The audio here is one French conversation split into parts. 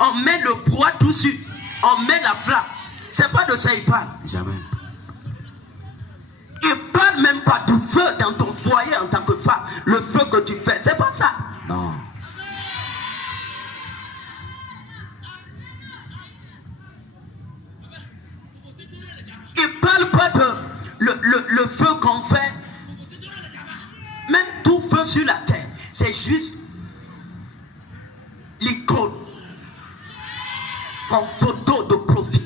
on met le bois dessus, on met la flamme. C'est pas de ça il parle. Jamais. Il parle même pas du feu dans ton foyer en tant que femme. Le feu que tu fais, c'est pas ça. Non. Il parle pas de le feu qu'on fait. Même tout feu sur la terre, c'est juste l'icône en photo de profit.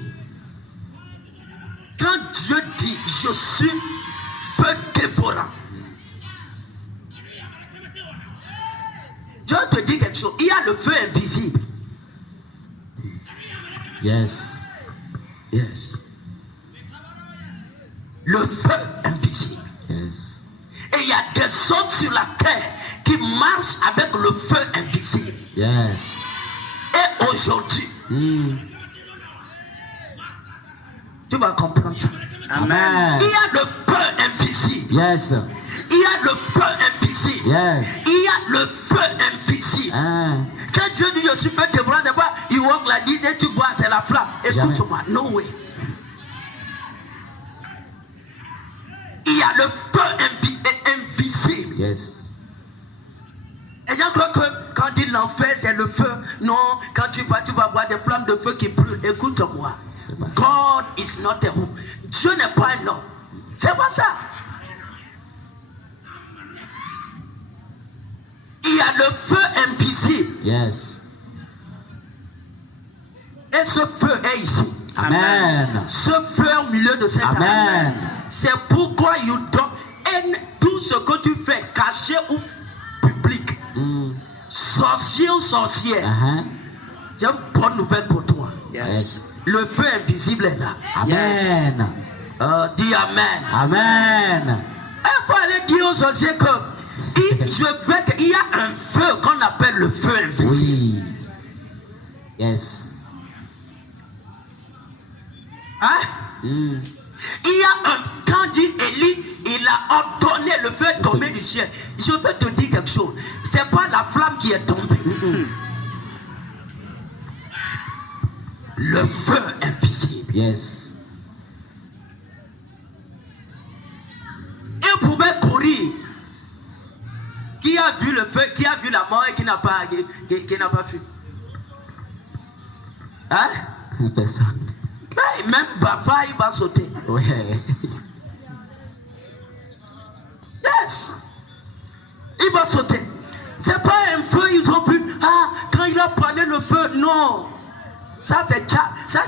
Quand Dieu dit je suis feu dévorant, Dieu te dit quelque chose. Il y a le feu invisible. Yes. Yes. Le feu invisible. Yes. Et il y a des hommes sur la terre qui marchent avec le feu invisible. Yes. Et aujourd'hui, tu vas comprendre ça. Amen. Il y a le feu invisible. Yes. Il y a le feu invisible. Yes. Il y a le feu invisible. Quand Dieu dit je suis fait dévorant, c'est pas il walk like this et tu vois c'est la flamme. Écoute-moi, no way. Il y a le feu invisible. Yes. Et je crois que quand il l'enfer, c'est le feu. Non, quand tu vas voir des flammes de feu qui brûlent. Écoute-moi. God is not a who. Dieu n'est pas un homme. C'est pas ça. Il y a le feu invisible. Yes. Et ce feu est ici. Amen. Ce feu au milieu de cette Amen. C'est pourquoi you don't. Et tout ce que tu fais, caché ou public, sorcier ou sorcière, j'ai une bonne nouvelle pour toi. Yes. Le feu invisible est là. Amen. Dis Amen. Amen. Il faut aller dire aux sorciers que je veux qu'il y a un feu qu'on appelle le feu invisible. Oui. Yes. Hein? Il y a un, quand dit Élie, il a ordonné le feu tomber du ciel. Je peux te dire quelque chose. C'est pas la flamme qui est tombée. Le feu invisible. Yes. Il pouvait courir. Qui a vu le feu, qui a vu la mort et qui n'a pas vu? Hein? Personne. Même Baba, il va sauter. Oui. Yes. Il va sauter. C'est pas un feu, ils ont vu. Ah, quand il a parlé le feu, non. Ça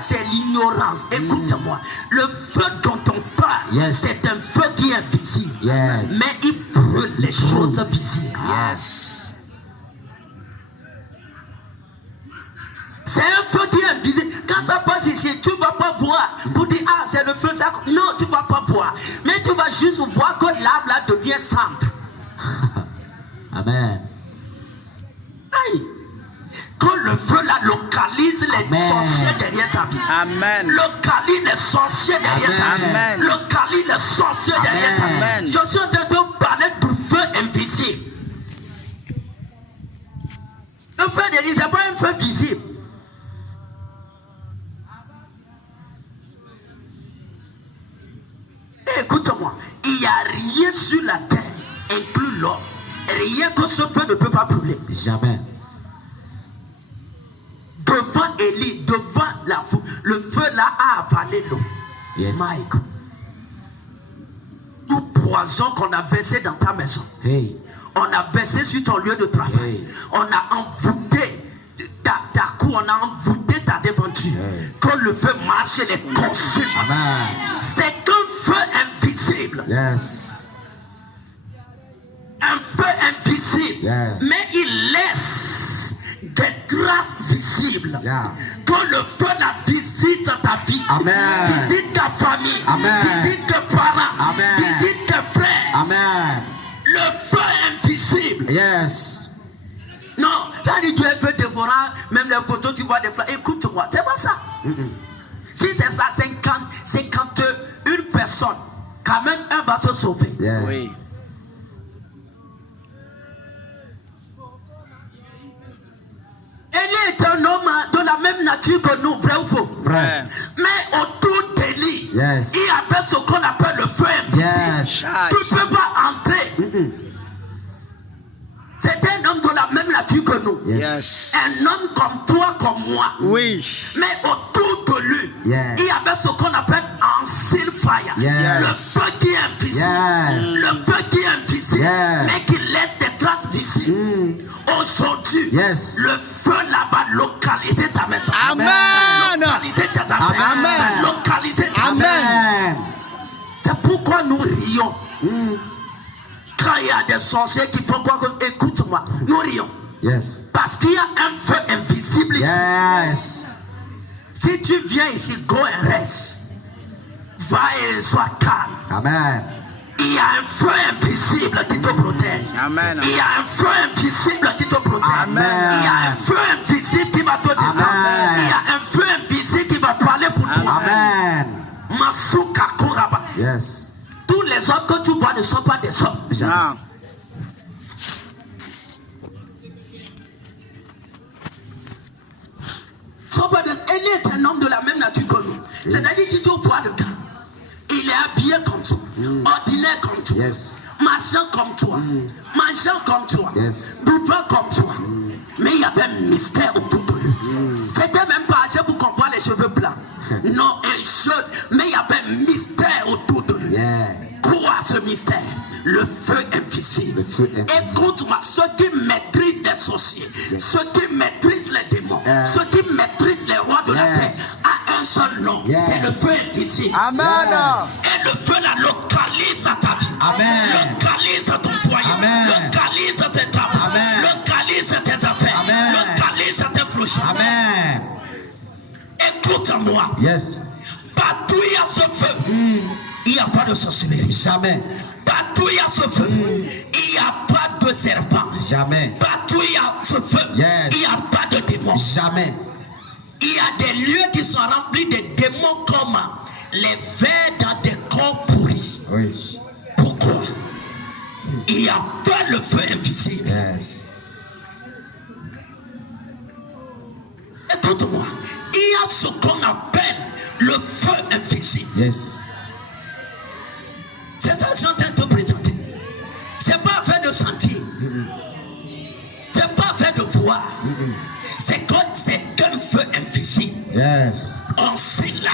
c'est l'ignorance. Écoute-moi. Le feu dont on parle, c'est un feu qui est invisible. Yes. Mais il brûle les choses visibles. Yes. C'est un feu qui est invisible. Quand ça passe ici, tu ne vas pas voir. Pour dire, ah, c'est le feu, ça. Non, tu ne vas pas voir. Mais tu vas juste voir que l'arbre là devient centre. Amen. Aïe. Que le feu là localise les sorciers derrière ta vie. Amen. Localise les sorciers derrière ta vie. Amen. Localise les sorciers derrière ta vie. Amen. Je suis en train de parler du feu invisible. Le feu d'Élie, ce n'est pas un feu visible. Écoute-moi, il n'y a rien sur la terre, inclus l'homme, rien que ce feu ne peut pas brûler. Jamais. Devant Élie, devant la foule, le feu là a avalé l'eau. Yes. Mike, tout poison qu'on a versé dans ta maison, on a versé sur ton lieu de travail, on a envoûté ta cour, on a envoûté ta devanture, que le feu marche et les consume. Amen. C'est un feu invisible. Yes. Un feu invisible. Yes. Mais il laisse des traces visibles. Yeah. Que le feu la visite ta vie. Amen. Visite ta famille. Amen. Visite tes parents. Amen. Visite tes frères. Amen. Le feu invisible. Yes. Non, quand il dit feu dévorant, même les photos, tu vois des flammes. Écoute-moi, c'est pas ça. Si c'est ça, 51 personnes, quand même un va se sauver. Yeah. Oui. Élie est un homme de la nature que nous, vrai ou faux? Vrai. Mais autour d'Élie, Yes. il y avait ce qu'on appelle le feu invisible. Yes. Tu ne peux pas entrer. C'était un homme de la même nature que nous. Yes. Un homme comme toi, comme moi. Oui. Mais autour de lui, Yes. il y avait ce qu'on appelle unseen fire. Yes. Le feu qui est invisible. Yes. Le feu qui est invisible, Yes. mais qui laisse des traces visibles. Aujourd'hui, Yes. le feu là-bas localiser ta maison. Amen. Localiser tes affaires. Amen. Localiser tes Amen. affaires. C'est pourquoi nous rions. Quand il y a des sorciers qui font quoi, écoute-moi, nous rions. Yes. Parce qu'il y a un feu invisible ici. Yes. Si tu viens ici, go and rest. Va et sois calme. Amen. Il y a un feu invisible qui te protège. Amen. Il y a un feu invisible qui te protège. Amen. Il y a un feu invisible qui va te défendre. Amen. Il y a un feu invisible qui va parler pour toi. Amen. Masuka Kuraba. Yes. Tous les hommes que tu vois ne sont pas des hommes. Non. Élie est un homme de la même nature que nous. C'est-à-dire que tu vois le gars. Il est habillé comme toi, ordinaire comme toi, Yes. marchant comme toi, mangeant comme toi, Yes. buvant comme toi. Mais il y avait un mystère autour de lui. C'était même pas Dieu pour qu'on voit les cheveux blancs. Non, un jeune, mais il y avait un mystère autour de lui. Yeah. Quoi ce mystère? Le feu invisible. Le feu invisible. Écoute-moi, ceux qui maîtrisent les sorciers, ceux qui maîtrisent les démons, ceux qui maîtrisent les rois de la terre, a un seul nom, c'est le feu invisible. Amen. Et le feu la localise à ta vie. Amen. Localise à ton foyer. Amen. Localise à tes travaux. Amen. Localise à tes affaires. Amen. Localise à tes projets. Amen. Écoute-moi. Yes. Partout il y a ce feu, il n'y a pas de sorcellerie. Jamais. Partout il y a ce feu, il n'y a pas de serpent. Jamais. Partout il y a ce feu, Yes. il n'y a pas de démons. Jamais. Il y a des lieux qui sont remplis de démons comme les vers dans des corps pourris. Oui. Pourquoi? Il n'y a pas le feu invisible. Yes. Écoute-moi, il y a ce qu'on appelle le feu invisible. Yes. C'est ça que je suis en train de te présenter. C'est pas affaire de sentir. C'est pas affaire de voir. C'est un feu invisible. Yes. On sait là,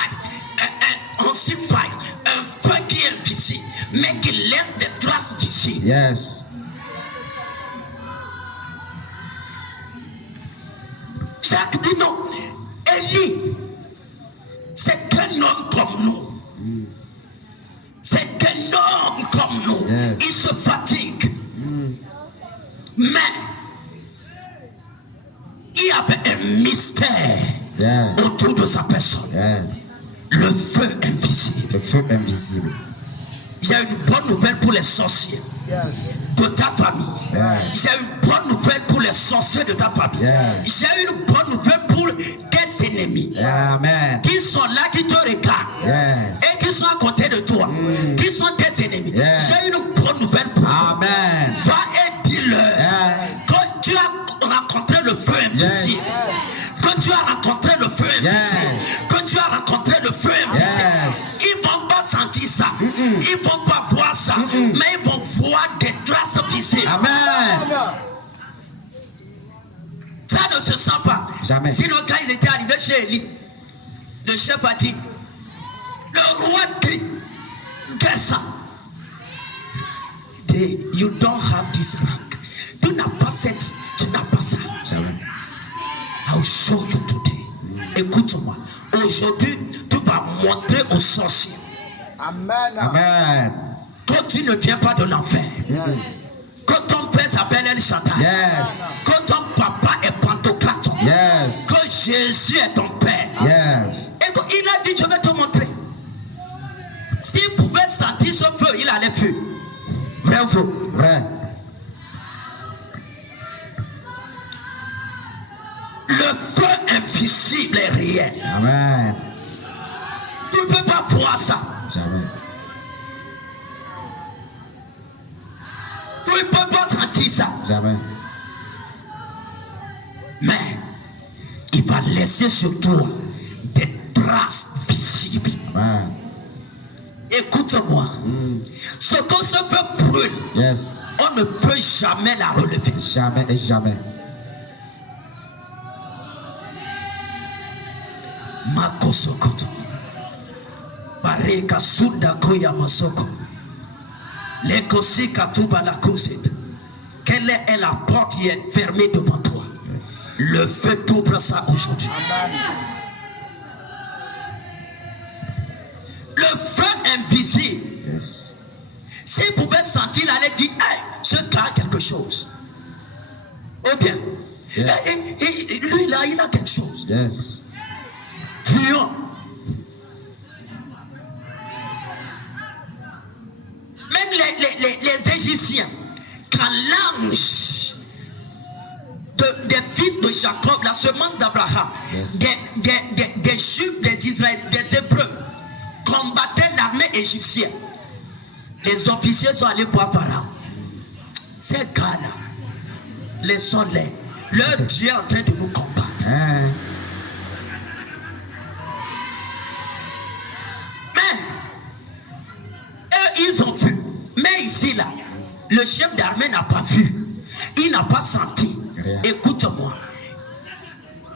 on sait fire, un feu qui est invisible, mais qui laisse des traces visibles. Yes. Jacques dit non. Élie, c'est qu'un homme comme nous. C'est qu'un homme comme nous. Yes. Il se fatigue. Mais il y avait un mystère Yes. autour de sa personne. Yes. Le feu invisible. Le feu invisible. J'ai une bonne nouvelle pour les sorciers de ta famille. Yes. J'ai une bonne nouvelle pour les sorciers de ta famille. Yes. J'ai une bonne nouvelle pour tes ennemis Amen. qui sont là, qui te regardent Yes. et qui sont à côté de toi, qui sont tes ennemis. Yes. J'ai une bonne nouvelle pour toi. Amen. Va et dis-leur Yes. que tu as rencontré le feu invisible. Yes. Que tu as rencontré le feu invisible. Yes. Que tu as rencontré le feu invisible. Yes. Ils vont pas sentir ça. Ils vont pas voir ça. Mais ils vont voir des traces visibles. Amen. Ça ne se sent pas. Jamais. Sinon, quand il était arrivé chez Élie, le chef a dit, le roi dit, qu'est-ce ça? Dit, you don't have this rank. Tu n'as pas cette, tu n'as pas ça. Jamais. I'll show you today. Écoute-moi. Aujourd'hui, tu vas montrer aux sorciers Amen. Amen. que tu ne viens pas de l'enfer. Yes. Que ton père s'appelle El Shaddai. Yes. Que ton papa est Pantocrator. Yes. Que Jésus est ton père. Yes. Et il a dit, je vais te montrer. S'il pouvait sentir ce feu, il allait fuir. Vrai ou faux? Vrai. Le feu invisible est réel. Amen. Tu ne peux pas voir ça. Jamais. Tu ne peux pas sentir ça. Jamais. Mais il va laisser sur toi des traces visibles. Amen. Écoute-moi. Ce qu'on se fait brûler, Yes. on ne peut jamais la relever. Jamais et jamais. Makosokoto. Bareka sunda koya masoko. Lekosi katuba la kusita. Quelle est la porte qui est fermée devant toi? Le feu t'ouvre ça aujourd'hui. Le feu invisible. Yes. Si vous pouvez sentir, allez dire, hey, je garde quelque chose. Ou bien, Yes. lui là, il a quelque chose. Yes. Fuyons. Même les Égyptiens, quand l'ange des fils de Jacob, la semence d'Abraham, Yes. des Juifs, des Israéliens, des Hébreux, combattaient l'armée égyptienne, les officiers sont allés voir Pharaon. Ces gars-là, laissons-les. Leur Dieu est en train de nous combattre. Hein. Mais eux, ils ont vu. Mais ici, là, le chef d'armée n'a pas vu. Il n'a pas senti. Rien. Écoute-moi.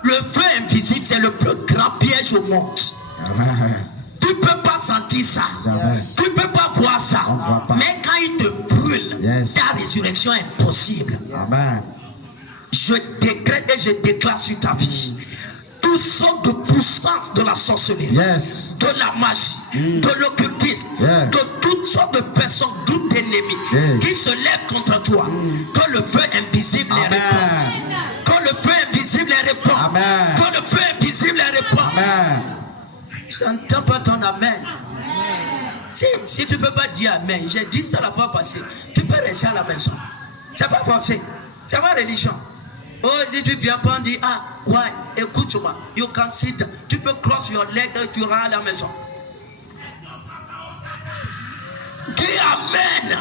Le feu invisible, c'est le plus grand piège au monde. Amen. Tu ne peux pas sentir ça. Jamais. Tu ne peux pas voir ça. On voit pas. Mais quand il te brûle, Yes. ta résurrection est impossible. Amen. Je décrète et je déclare sur ta vie toutes sortes de puissances de la sorcellerie, Yes. de la magie, de l'occultisme, Yeah. de toutes sortes de personnes, groupes d'ennemis Yeah. qui se lèvent contre toi. Que le feu invisible les Amen. répande. Que le feu invisible les répande. Amen. Que le feu invisible les répande. Amen. Je n'entends pas ton amen. Si tu ne peux pas dire amen, j'ai dit ça la fois passée, tu peux rester à la maison. C'est pas forcé. C'est pas religion. Oh, si tu viens pas dire, ah, ouais, écoute-moi, you can sit. Tu peux cross your leg et tu rentres à la maison. Dis amen.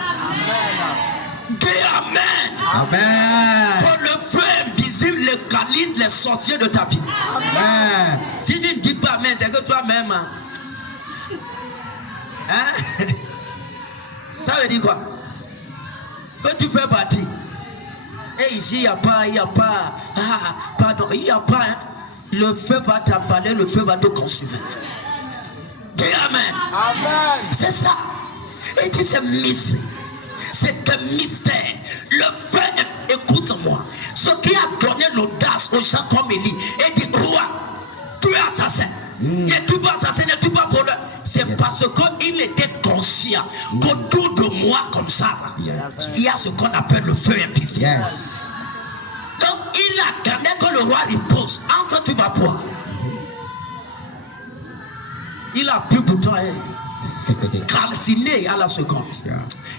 Dis amen. Amen. Que le feu invisible localise les sorciers de ta vie. Amen. Si tu ne dis pas amen, c'est que toi-même. Hein? Ça veut dire quoi? Que tu fais partie. Et ici, il n'y a pas, pardon, il n'y a pas. Hein? Le feu va t'emballer, le feu va te consumer. Dis amen. Amen. C'est ça. Et dit c'est mystery. C'est un mystère. Le feu, écoute-moi. Ce qui a donné l'audace aux gens comme Élie, et dit, roi, tu es assassin. N'es-tu pas assassin, n'es-tu pas voleur? C'est parce qu'il était conscient qu'autour de moi, comme ça, là, il y a ce qu'on appelle le feu invisible. Yes. Donc, il a gagné que le roi repose. Entre, tu vas voir. Il a plus pour toi. Calciné à la seconde. Yeah.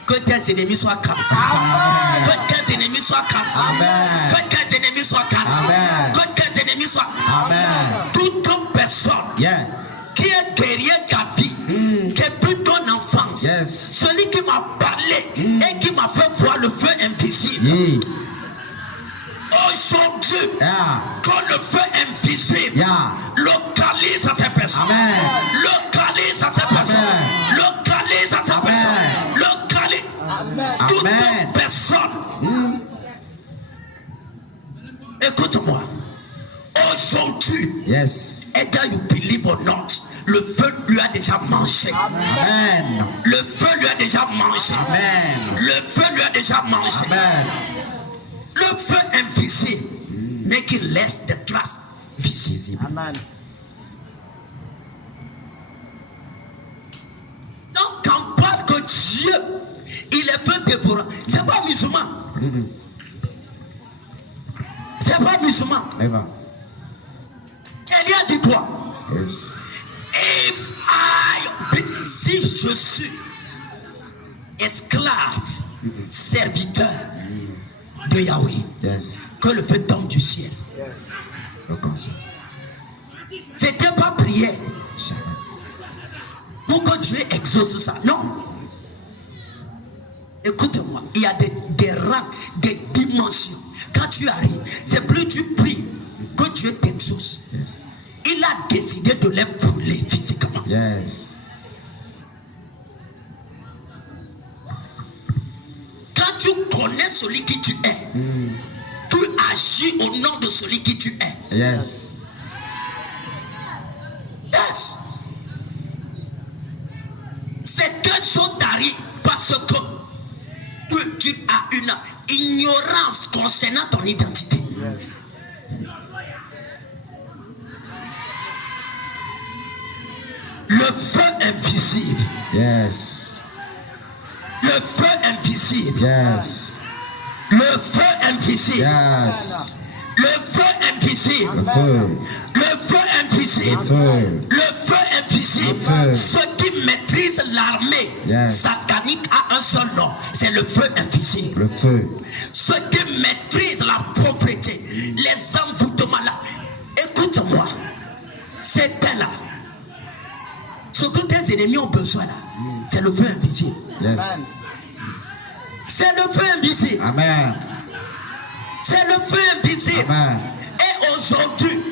Que tes ennemis soient calcinés. Amen. Que tes ennemis soient calcinés. Amen. Que tes ennemis soient calcinés. Amen. Que tes ennemis soient. Amen. Toute personne Yeah. qui est derrière ta vie, qui est plus ton enfance, Yes. celui qui m'a parlé et qui m'a fait voir le feu invisible. Yeah. Aujourd'hui, Yeah. que le feu invisible Yeah. localise à ces personnes. Amen. Localise à ces personnes. Localise à ces Amen. personnes. Localise. Toute Amen. personne. Écoute-moi. Aujourd'hui, Yes. either you believe or not, le feu lui a déjà mangé. Amen. Le feu lui a déjà mangé. Amen. Le feu lui a déjà mangé. Amen. Le feu invisible, mais qui laisse des traces visibles. Amen. Donc, quand on parle que Dieu, il est feu dévorant, c'est pas musulman. C'est pas musulman. Eva. Elle a dit quoi? Yes. If si je suis esclave, serviteur de Yahweh, Yes. que le feu tombe du ciel. Yes. Reconcile. C'était pas prière Jamais. pour que Dieu exauce ça. Non. Écoute-moi, il y a des rangs, des dimensions. Quand tu arrives, c'est plus tu pries que Dieu t'exauce. Yes. a décidé de les brûler physiquement. Yes. Quand tu connais celui qui tu es, tu agis au nom de celui qui tu es. Yes. Yes. C'est quelque chose t'arrive parce que tu as une ignorance concernant ton identité. Le feu invisible. Yes. Le feu invisible. Yes. Le feu invisible. Yes. Le feu invisible. Le feu. Le feu invisible. Le feu. Le feu invisible. Le feu. Ceux qui maîtrisent l'armée satanique a un seul nom, c'est le feu invisible. Le feu. Ceux qui maîtrisent la pauvreté, les envoûtements là. Écoute-moi, c'est là. Ce que tes ennemis ont besoin là, c'est le feu invisible. Yes. C'est le feu invisible. Amen. C'est le feu invisible. Amen. Et aujourd'hui,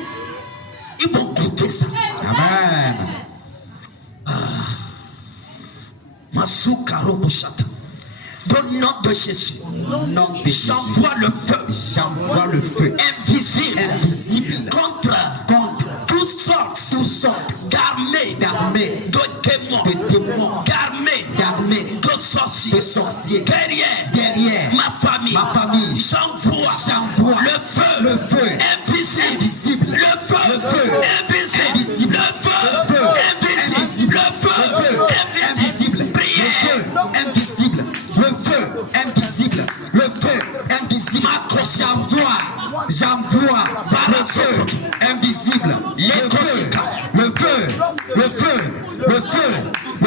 ils vont goûter ça. Amen. Masuka Roboshata. Au nom de Jésus, j'envoie le feu. J'envoie le feu Invisible. invisible Contre toutes sortes d'armées de démons, d'armées de sorciers, derrière ma famille, j'envoie le feu invisible, le feu invisible, le feu invisible, le feu invisible, prière invisible, le feu invisible, le feu invisible. J'envoie le feu invisible, le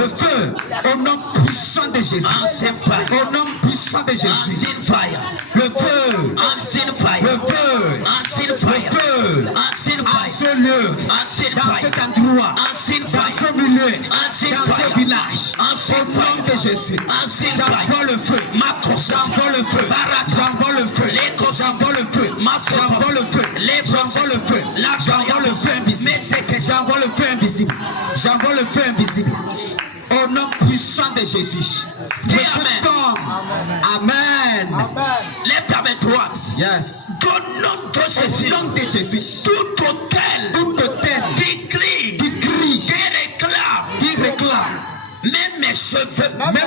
feu, au nom puissant de Jésus, au nom puissant de Jésus, le feu, en ce lieu, dans cet endroit, dans ce milieu, dans ce village, au nom de Jésus, j'envoie le feu, j'envoie le feu, j'envoie le feu, j'envoie le feu, j'envoie le feu, j'envoie le feu, j'envoie le feu invisible, j'envoie le feu invisible, j'envoie le feu invisible. Au nom puissant de Jésus. Amen. Amen. Lève ta main droite. Yes. Au nom de Jésus. Au nom de Jésus. Tout hôtel qui crie, qui réclame. Même mes cheveux, mes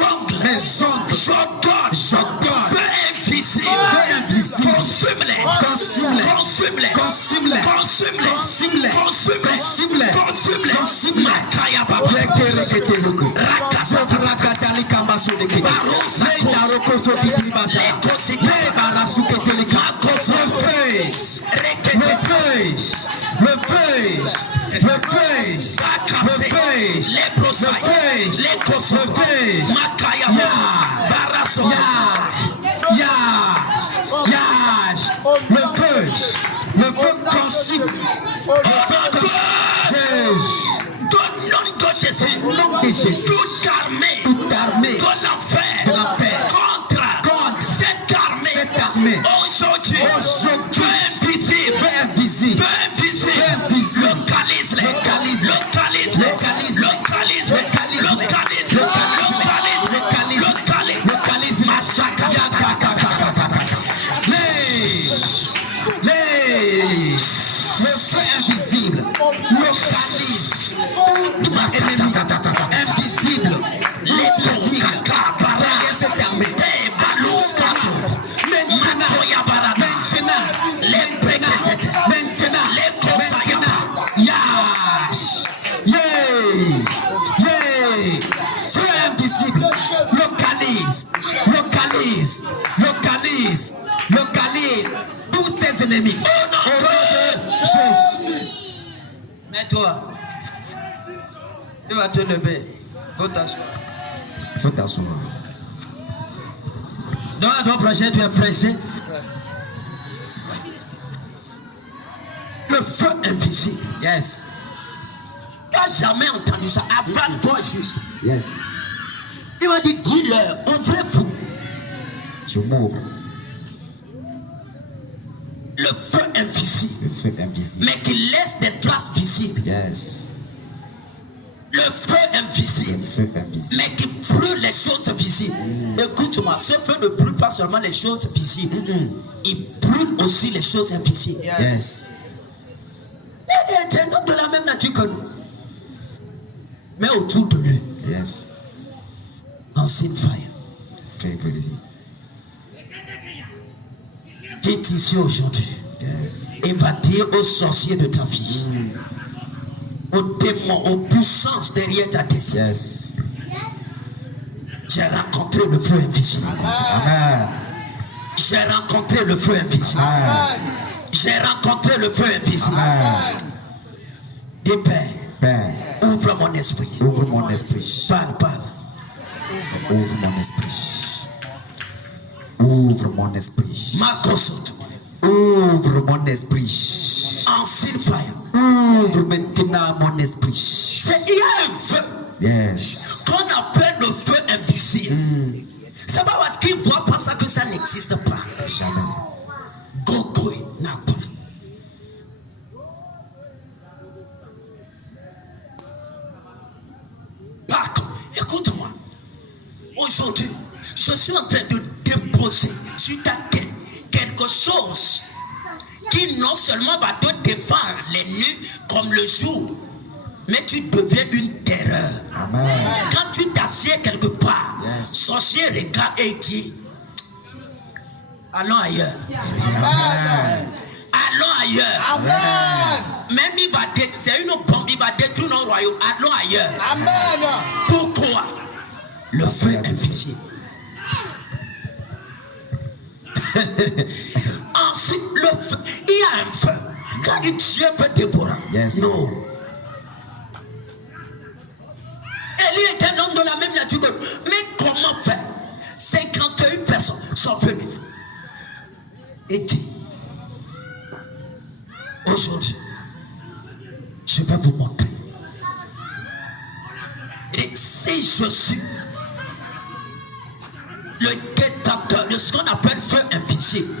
ongles, j'ordonne, feu invisible, consume-les, Makaya Baba, le feu consume. Au nom de Jésus, toute armée de l'enfer contre cette armée aujourd'hui invisible, localise-les, le feu invisible localise toute ma ennemie invisible, derrière cette armée. Feu invisible localise tous ses ennemis. Mets-toi. Tu vas te lever. Faut t'asseoir. Faut t'asseoir. Donc à ton prochain, tu es pressé. Le feu invisible. Yes. Tu n'as jamais entendu ça. Abraham, toi juste. Yes. Il m'a dit, dis-leur, ouvrez-vous. Tu mourras. Le feu invisible. Le feu invisible. Mais qui laisse des traces visibles. Yes. Le feu invisible. Le feu invisible. Mais qui brûle les choses visibles. Écoute-moi, ce feu ne brûle pas seulement les choses visibles. Il brûle aussi les choses invisibles. Yes. Il est un homme de la même nature que nous. Mais autour de lui. Yes. Unseen fire. Feu invisible. Qui est ici aujourd'hui. Et va dire aux sorciers de ta vie. Aux démons, aux puissances derrière ta destinée. Yes. J'ai rencontré le feu invisible. Amen. J'ai rencontré le feu invisible. Amen. J'ai rencontré le feu invisible. Amen. Dis Père, Père, ouvre mon esprit. ouvre mon esprit. Parle, parle. Ouvre mon esprit. Ouvre mon esprit. Makosoto. Ouvre mon esprit. Unseen fire. Ouvre maintenant mon esprit. Il y a un feu Yes. qu'on appelle le feu invisible. C'est pas parce qu'ils voient pas ça que ça n'existe pas. Jamais. Gogoy n'a pas. Par contre, écoute-moi. Aujourd'hui, je suis en train de déposer sur ta tête quelque chose qui non seulement va te défendre les nuits comme le jour, mais tu deviens une terreur. Amen. Quand tu t'assieds quelque part, Yes. sorcier regarde et dit, allons ailleurs. Amen. Allons ailleurs. Amen. Même il va détruire, c'est une bombe, il va détruire nos royaumes. Allons ailleurs. Amen. Pourquoi? Le feu invisible. Ensuite, le feu. Il y a un feu. Quand Dieu veut dévorer. Yes. Non. Élie est un homme de la même nature que nous. Mais comment faire? 51 personnes sont venues. Et dit, aujourd'hui, je vais vous montrer. Et si je suis le détenteur de ce qu'on appelle feu invisible,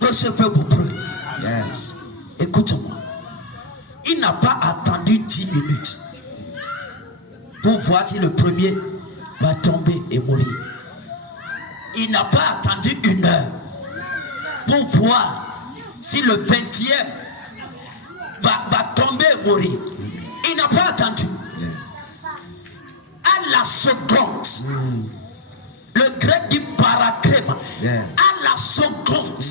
que ce feu vous brûle. Yes. Écoute-moi. Il n'a pas attendu 10 minutes pour voir si le premier va tomber et mourir. Il n'a pas attendu 1 heure pour voir si le 20e va tomber et mourir. Il n'a pas attendu. À la seconde, le grec dit parakrema. Yeah. À la seconde,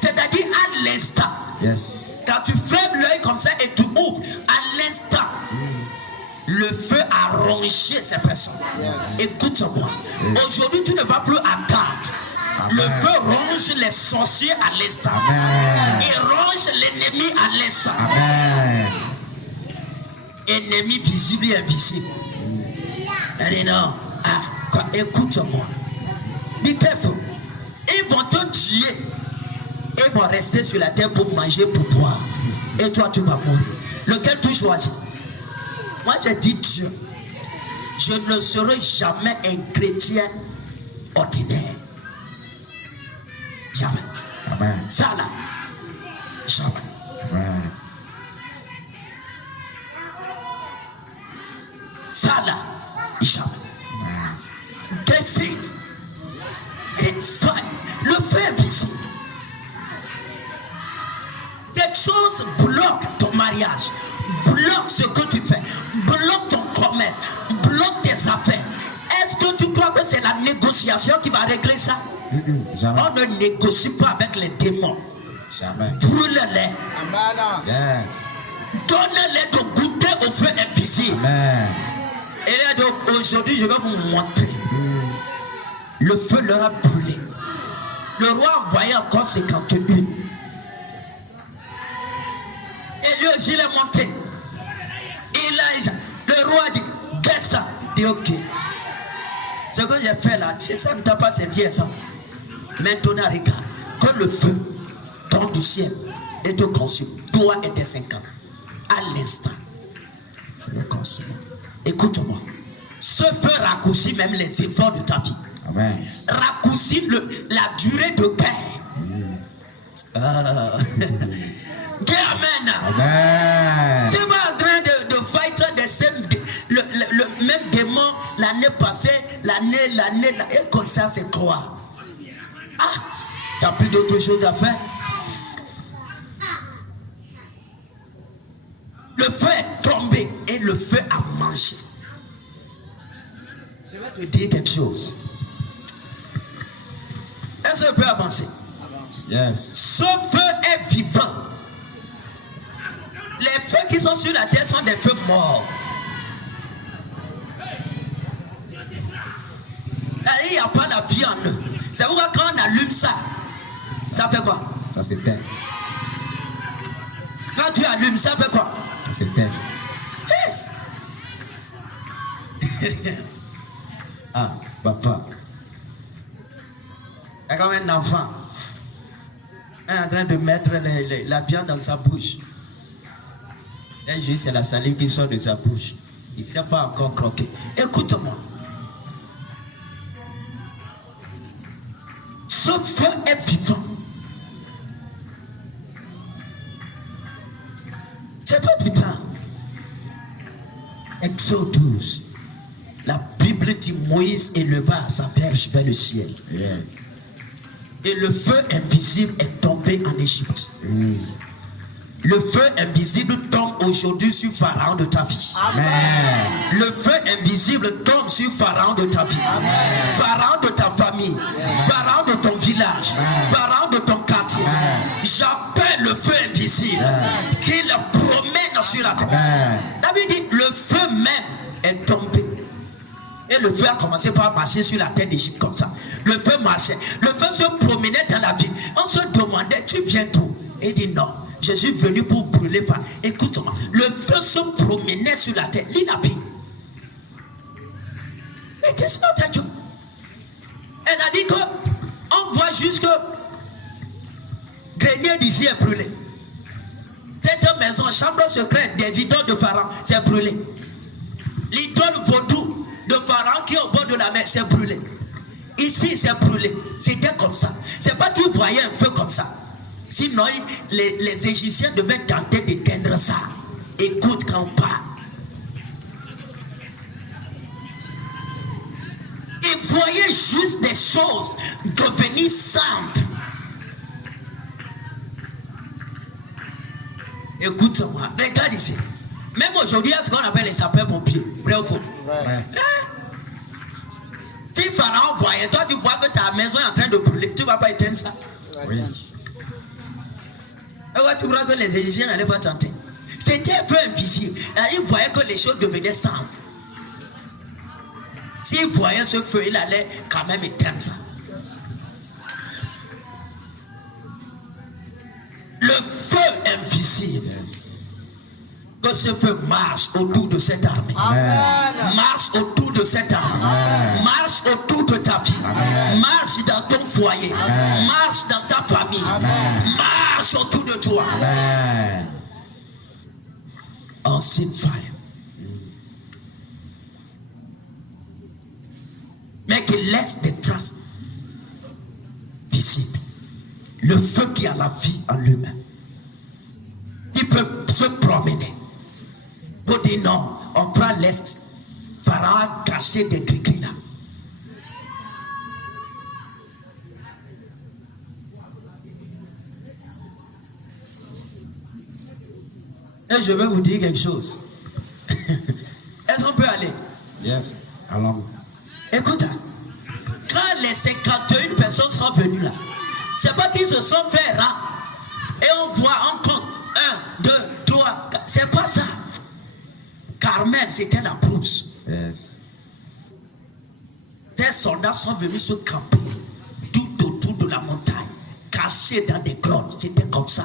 c'est-à-dire à l'instant. Yes. Quand tu fermes l'œil comme ça et tu ouvres, à l'instant, le feu a rongé ces personnes. Écoute-moi, aujourd'hui tu ne vas plus attendre. Le feu ronge les sorciers à l'instant. Il ronge l'ennemi à l'instant. Amen. Ennemi visible et invisible. Elle dit non. Écoute-moi. Be careful. Ils vont te tuer. Ils vont rester sur la terre pour manger, pour boire. Et toi, tu vas mourir. Lequel tu choisis? Moi, j'ai dit Dieu. Je ne serai jamais un chrétien ordinaire. Jamais. Amen. Ça là. Jamais. Amen. Ça là. Jamais. Décide. Et fine. Le feu invisible. Quelque chose bloque ton mariage, bloque ce que tu fais, bloque ton commerce, bloque tes affaires. Est-ce que tu crois que c'est la négociation qui va régler ça? Jamais. On ne négocie pas avec les démons. Jamais. Brûle-les. Amen. Yes. Donne-les de goûter au feu invisible. Amen. Et là, donc, aujourd'hui, je vais vous montrer. Le feu leur a brûlé. Le roi envoyait encore 51. Et lui aussi, il est monté. Le roi dit, descends. Il dit, ok. Ce que j'ai fait là, ça ne t'a pas servi ça. Maintenant, regarde, que le feu tombe du ciel et te consume. Toi et tes 50. À l'instant. Je le consomme. Écoute-moi. Ce feu raccourcit même les efforts de ta vie. Amen. Raccourcir la durée de paix. Dis Amen. Amen. Tu es pas en train de fight le même démon l'année passée, l'année, et comme ça c'est quoi? Ah, tu n'as plus d'autre chose à faire. Le feu est tombé et le feu a mangé. Je vais te dire quelque chose. Est-ce que je peux avancer? Yes. Ce feu est vivant. Les feux qui sont sur la terre sont des feux morts. Il n'y a pas la vie en eux. C'est pourquoi quand on allume ça, ça fait quoi? Ça s'éteint. Quand tu allumes, ça fait quoi? Ça s'éteint. Yes. Ah, papa. Il y a comme un enfant. Il est en train de mettre la viande dans sa bouche. Un jour, c'est la salive qui sort de sa bouche. Il ne sait pas encore croquer. Écoute-moi. Ce feu est vivant. C'est pas plus tard. Exode 12. La Bible dit Moïse éleva sa verge vers le ciel. Yeah. Et le feu invisible est tombé en Égypte. Le feu invisible tombe aujourd'hui sur Pharaon de ta vie. Amen. Le feu invisible tombe sur Pharaon de ta vie. Amen. Pharaon de ta famille. Pharaon de ton village. Pharaon de ton quartier. J'appelle le feu invisible qui le promène sur la terre. David dit, le feu même est tombé. Et le feu a commencé par marcher sur la terre d'Égypte comme ça. Le feu marchait. Le feu se promenait dans la vie. On se demandait, tu viens d'où? Il dit non. Je suis venu pour brûler par. Écoute-moi, le feu se promenait sur la terre. L'inapi. Mais c'est not a joke. Elle a dit qu'on voit juste que grenier d'ici est brûlé. Cette maison, chambre secrète des idoles de Pharaon, c'est brûlé. L'idole vaudou de Pharaon qui est au bord de la mer, c'est brûlé. Ici, c'est brûlé. C'était comme ça. C'est pas qu'ils voyaient un feu comme ça. Sinon, les Égyptiens devaient tenter d'éteindre ça. Écoute quand on parle. Ils voyaient juste des choses devenir saintes. Écoute-moi, regarde ici. Même aujourd'hui, il y a ce qu'on appelle les sapeurs-pompiers. Vrai ou faux? Ouais. Si Pharaon voyait, toi tu vois que ta maison est en train de brûler, tu ne vas pas éteindre ça. Oui. Et tu crois que les Égyptiens n'allaient pas tenter? C'était un feu invisible. Ils voyaient que les choses devenaient simples. S'ils voyaient ce feu, il allait quand même éteindre ça. Le feu invisible. Yes. Que ce feu marche autour de cette armée. Amen. Marche autour de cette armée. Amen. Marche autour de ta vie. Amen. Marche dans ton foyer. Amen. Marche dans ta famille. Amen. Marche autour de toi. Amen. Unseen fire. Mais qu'il laisse des traces visibles. Le feu qui a la vie en lui-même. Il peut se promener. Pour dire non, on prend l'Est. Pharaon a caché des gris-gris là. Et je vais vous dire quelque chose. Est-ce qu'on peut aller? Yes. Allons. Écoute, quand les 51 personnes sont venues là, c'est pas qu'ils se sont fait rang. Et on voit, on compte 1, 2, 3, 4. C'est pas ça. Carmel, c'était la brousse. Yes. Des soldats sont venus se camper tout autour de la montagne, cachés dans des grottes. C'était comme ça.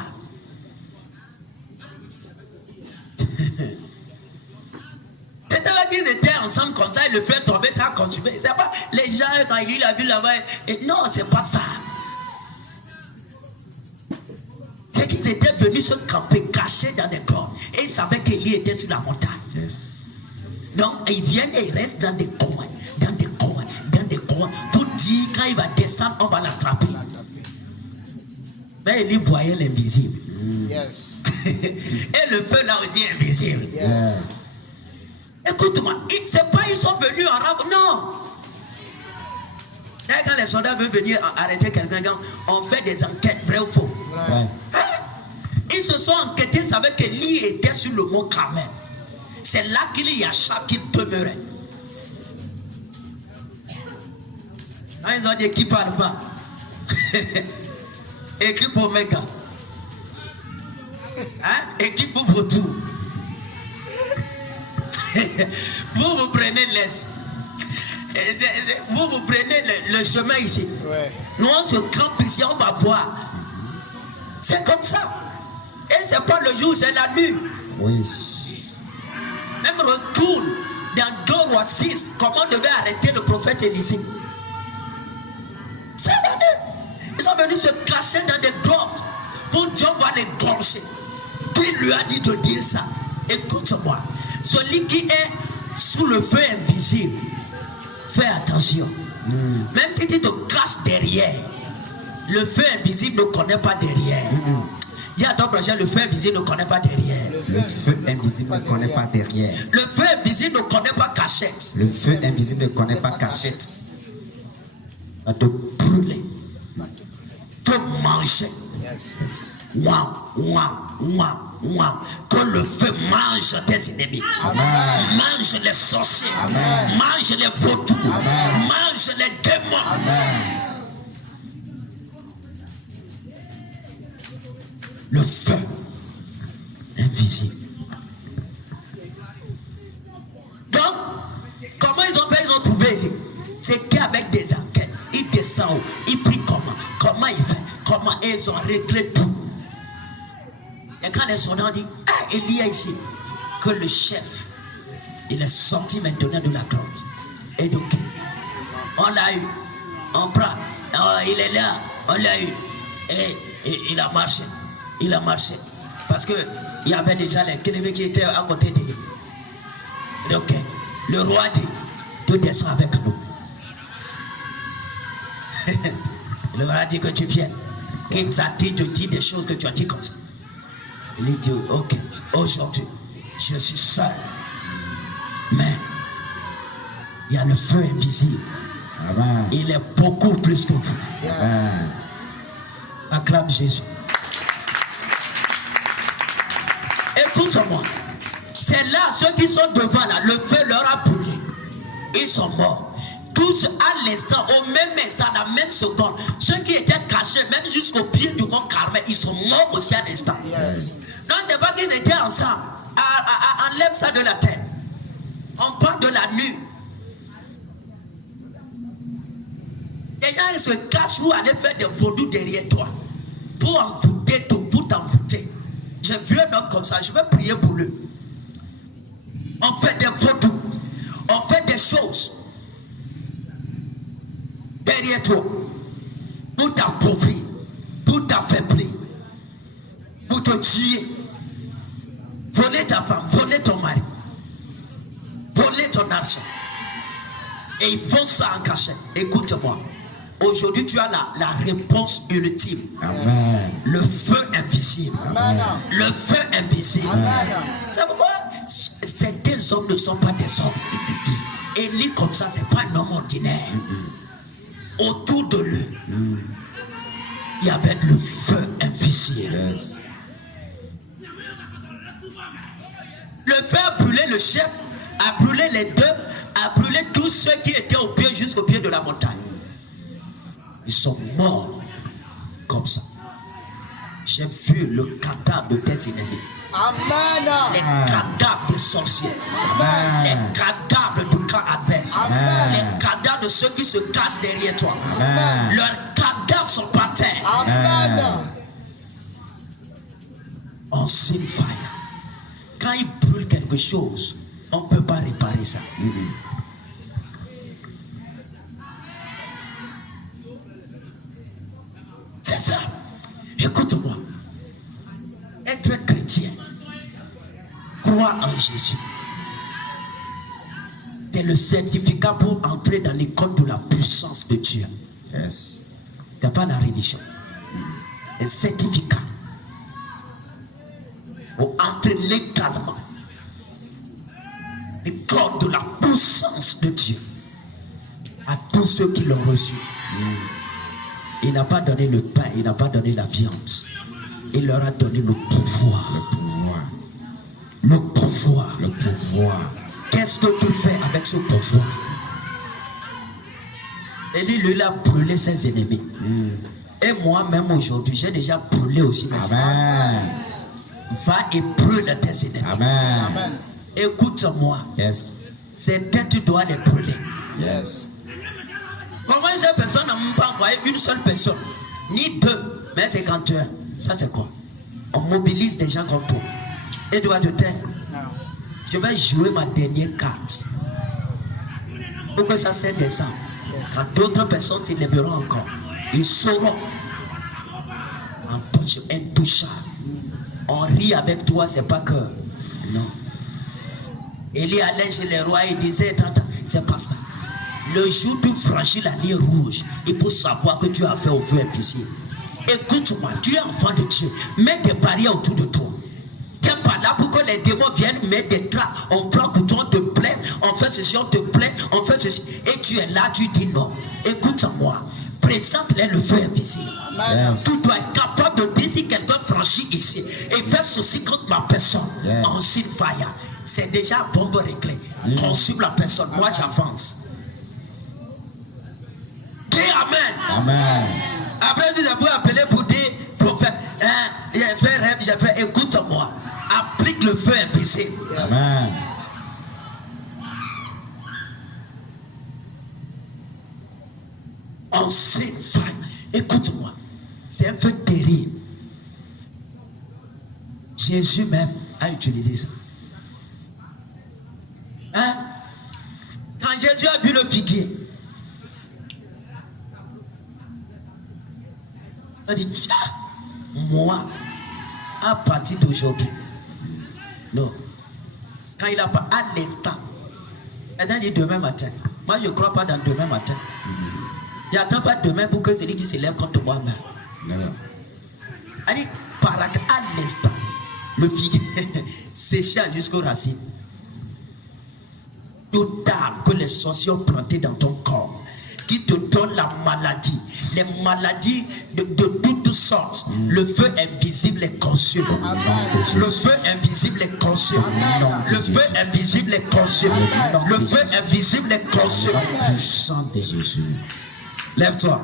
C'était là qu'ils étaient ensemble comme ça, et le feu tombait, ça a consumé. C'est pas les gens, quand il a vu là-bas, non, c'est pas ça. C'est qu'ils étaient venus se camper, cachés dans des grottes. Et ils savaient qu'Élie était sur la montagne. Yes. Donc, ils viennent et ils restent dans des coins, dans des coins, dans des coins, pour dit quand il va descendre, on va l'attraper. Mais il voyait l'invisible. Yes. Et le feu là aussi est invisible. Yes. Écoute-moi, c'est pas ils sont venus en rab. Non. Et quand les soldats veulent venir arrêter quelqu'un, on fait des enquêtes, vrai ou faux. Ouais. Ils se sont enquêtés, savaient que lui était sur le mont Carmel. C'est là qu'il y a chaque qui demeurait. Ils ont dit qui parle pas. Équipe Omega. Équipe pour tout. Vous prenez l'est. Vous prenez le chemin ici. Ouais. Nous on se campe ici, on va voir. C'est comme ça. Et c'est pas le jour, c'est la nuit. Oui. Même retourne dans 2 rois 6, comment devait arrêter le prophète Élisée. C'est la nuit. Ils sont venus se cacher dans des grottes pour Dieu va les gorger. Puis il lui a dit de dire ça. Écoute-moi. Celui qui est sous le feu invisible, fais attention. Même si tu te caches derrière, le feu invisible ne connaît pas derrière. Dis à ton prochain, le feu invisible ne connaît pas derrière. Le feu invisible ne connaît pas derrière. Le feu invisible ne connaît pas cachette. Le feu invisible ne connaît pas cachette. Va te brûler, te manger. Que le feu mange tes ennemis. Amen. Mange les sorciers. Amen. Mange les vautours. Amen. Mange les démons. Amen. Le feu invisible. Donc, comment ils ont fait? Ils ont trouvé. C'était avec des enquêtes. Il descend, il prie comment il fait, comment ils ont réglé tout. Et quand les soldats ont dit, il y a ici que le chef, il est sorti maintenant de la grotte. Et donc, on l'a eu, on prend, il est là, on l'a eu. Et il a marché, Parce qu'il y avait déjà les Kénévé qui étaient à côté de lui. Donc, le roi dit, tu descends avec nous. Le roi dit que tu viennes. Qu'il t'a dit de dire des choses que tu as dit comme ça. Il dit, ok, aujourd'hui, je suis seul. Mais, il y a le feu invisible. Amen. Il est beaucoup plus que vous. Amen. Acclame Jésus. Écoute-moi. C'est là, ceux qui sont devant là, le feu leur a brûlé. Ils sont morts. Tous à l'instant, au même instant, la même seconde, ceux qui étaient cachés, même jusqu'au pied du mont Carmel, ils sont morts aussi à l'instant. Yes. Non, c'est pas qu'ils étaient ensemble. Enlève ça de la tête. On parle de la nuit. Les gens, ils se cachent pour aller faire des vaudous derrière toi. Pour envoûter tout, pour t'envoûter. J'ai vu un homme comme ça, je vais prier pour lui. On fait des vaudous. On fait des choses derrière toi pour t'appauvrir, pour t'affaiblir, pour te tuer, voler ta femme, voler ton mari, voler ton argent. Et ils font ça en cachette. Écoute-moi, aujourd'hui tu as la réponse ultime. Amen. Le feu invisible. Amen. Le feu invisible. Amen. C'est pourquoi ces deux hommes ne sont pas des hommes. Élie comme ça, c'est pas un homme ordinaire. Autour de lui, il y avait le feu invisible. Yes. Le feu a brûlé le chef, a brûlé les deux, a brûlé tous ceux qui étaient au pied jusqu'au pied de la montagne. Ils sont morts comme ça. J'ai vu le cadavre de tes ennemis. Amen. Les cadavres des sorciers. Amen. Les cadavres du camp adverse. Amen. Les cadavres de ceux qui se cachent derrière toi. Amen. Leurs cadavres sont par terre. Amen. On signe fire. Quand il brûle quelque chose, on ne peut pas réparer ça. C'est ça. Écoute-moi. Être chrétien, croire en Jésus. C'est le certificat pour entrer dans l'école de la puissance de Dieu. Yes. C'est pas la religion. Un certificat pour entrer légalement. L'école de la puissance de Dieu. À tous ceux qui l'ont reçu. Il n'a pas donné le pain, il n'a pas donné la viande. Il leur a donné le pouvoir. Le pouvoir. Le pouvoir. Le pouvoir. Qu'est-ce que tu fais avec ce pouvoir? Élie, lui, il a brûlé ses ennemis. Et moi-même aujourd'hui, j'ai déjà brûlé aussi mes ennemis. Amen. Va et brûle tes ennemis. Amen. Écoute-moi. Yes. C'est que tu dois les brûler. Yes. Comment une seule personne n'a même pas envoyé une seule personne, ni deux, mais 51. Ça c'est quoi? On mobilise des gens comme toi. Et tu vas te taire. Je vais jouer ma dernière carte. Pour que ça serve des gens. Quand d'autres personnes s'élèveront encore, ils sauront. Intouchable. On rit avec toi, c'est pas que. Non. Élie allait chez les rois et disait, attends, c'est pas ça. Le jour où tu franchis la ligne rouge, il faut savoir que tu as fait au feu invisible. Écoute-moi, tu es enfant de Dieu. Mets des barrières autour de toi. Tu n'es pas là pour que les démons viennent mettre des trappes. On prend couteau, on te plaît, on fait ceci, on te plaît, on fait ceci. Et tu es là, tu dis non. Écoute-moi, présente-les le feu invisible. Yes. Tu dois être capable de dire si quelqu'un franchit ici et fait ceci contre ma personne. Yes. En signe fire. C'est déjà bombe réglée. Consume la personne. Moi, j'avance. Dis Amen. Amen. Après, vous avez appelé pour dire, prophète, j'ai fait rêve, j'ai fait, écoute-moi. Applique le feu invisible. Amen. En signe fire. Écoute-moi. C'est un feu terrible. Jésus même a utilisé ça. Hein? Quand Jésus a vu le figuier, il a dit, ah, moi, à partir d'aujourd'hui, non. Quand il a pas, à l'instant, il a dit demain matin. Moi, je ne crois pas dans demain matin. Il n'attend pas demain pour que celui qui se lève contre moi-même. Non. Il dit, à l'instant, le figuier sécha jusqu'aux racines. Toute arme que les sorciers ont plantée dans ton corps, qui te donne la maladie, les maladies de toutes sortes, le feu invisible les consume. Le feu invisible les consume. Le feu invisible les consume. Le feu invisible les consume. Puissant de Jésus. Lève-toi.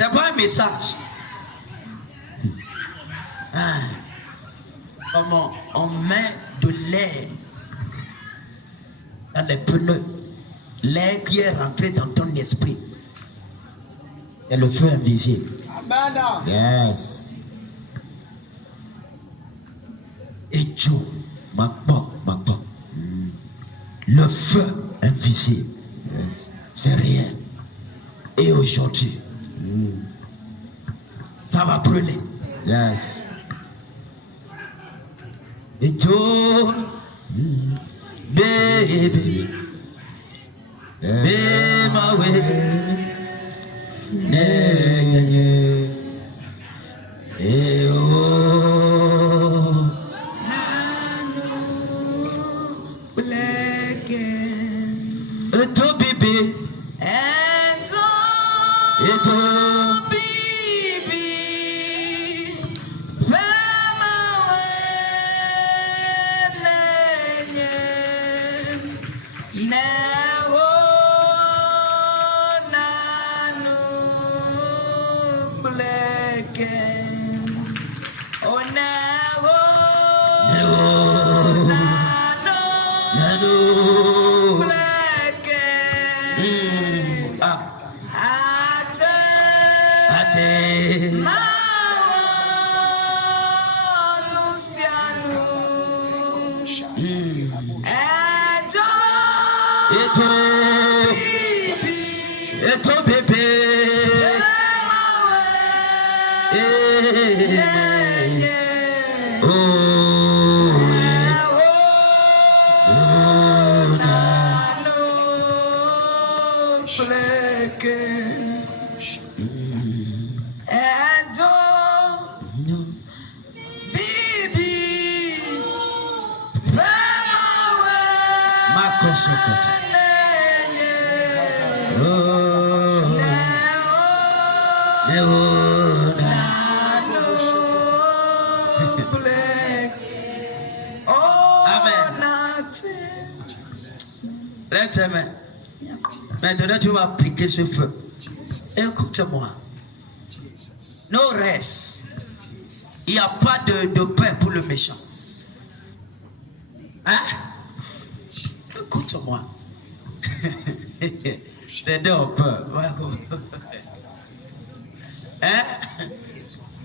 C'est pas un message. Hein. Comment on met de l'air dans les pneus, l'air qui est rentré dans ton esprit. C'est le feu invisible. Yes. Et Dieu, le feu invisible, Yes. c'est réel. Et aujourd'hui, ça va brûler. Yes. Et Dieu, baby, be my way. Oh. Amen. Maintenant, tu vas appliquer ce feu. Écoute-moi. No reste. Il n'y a pas de paix pour le méchant. Hein? Écoute-moi. C'est donc peur. Hein?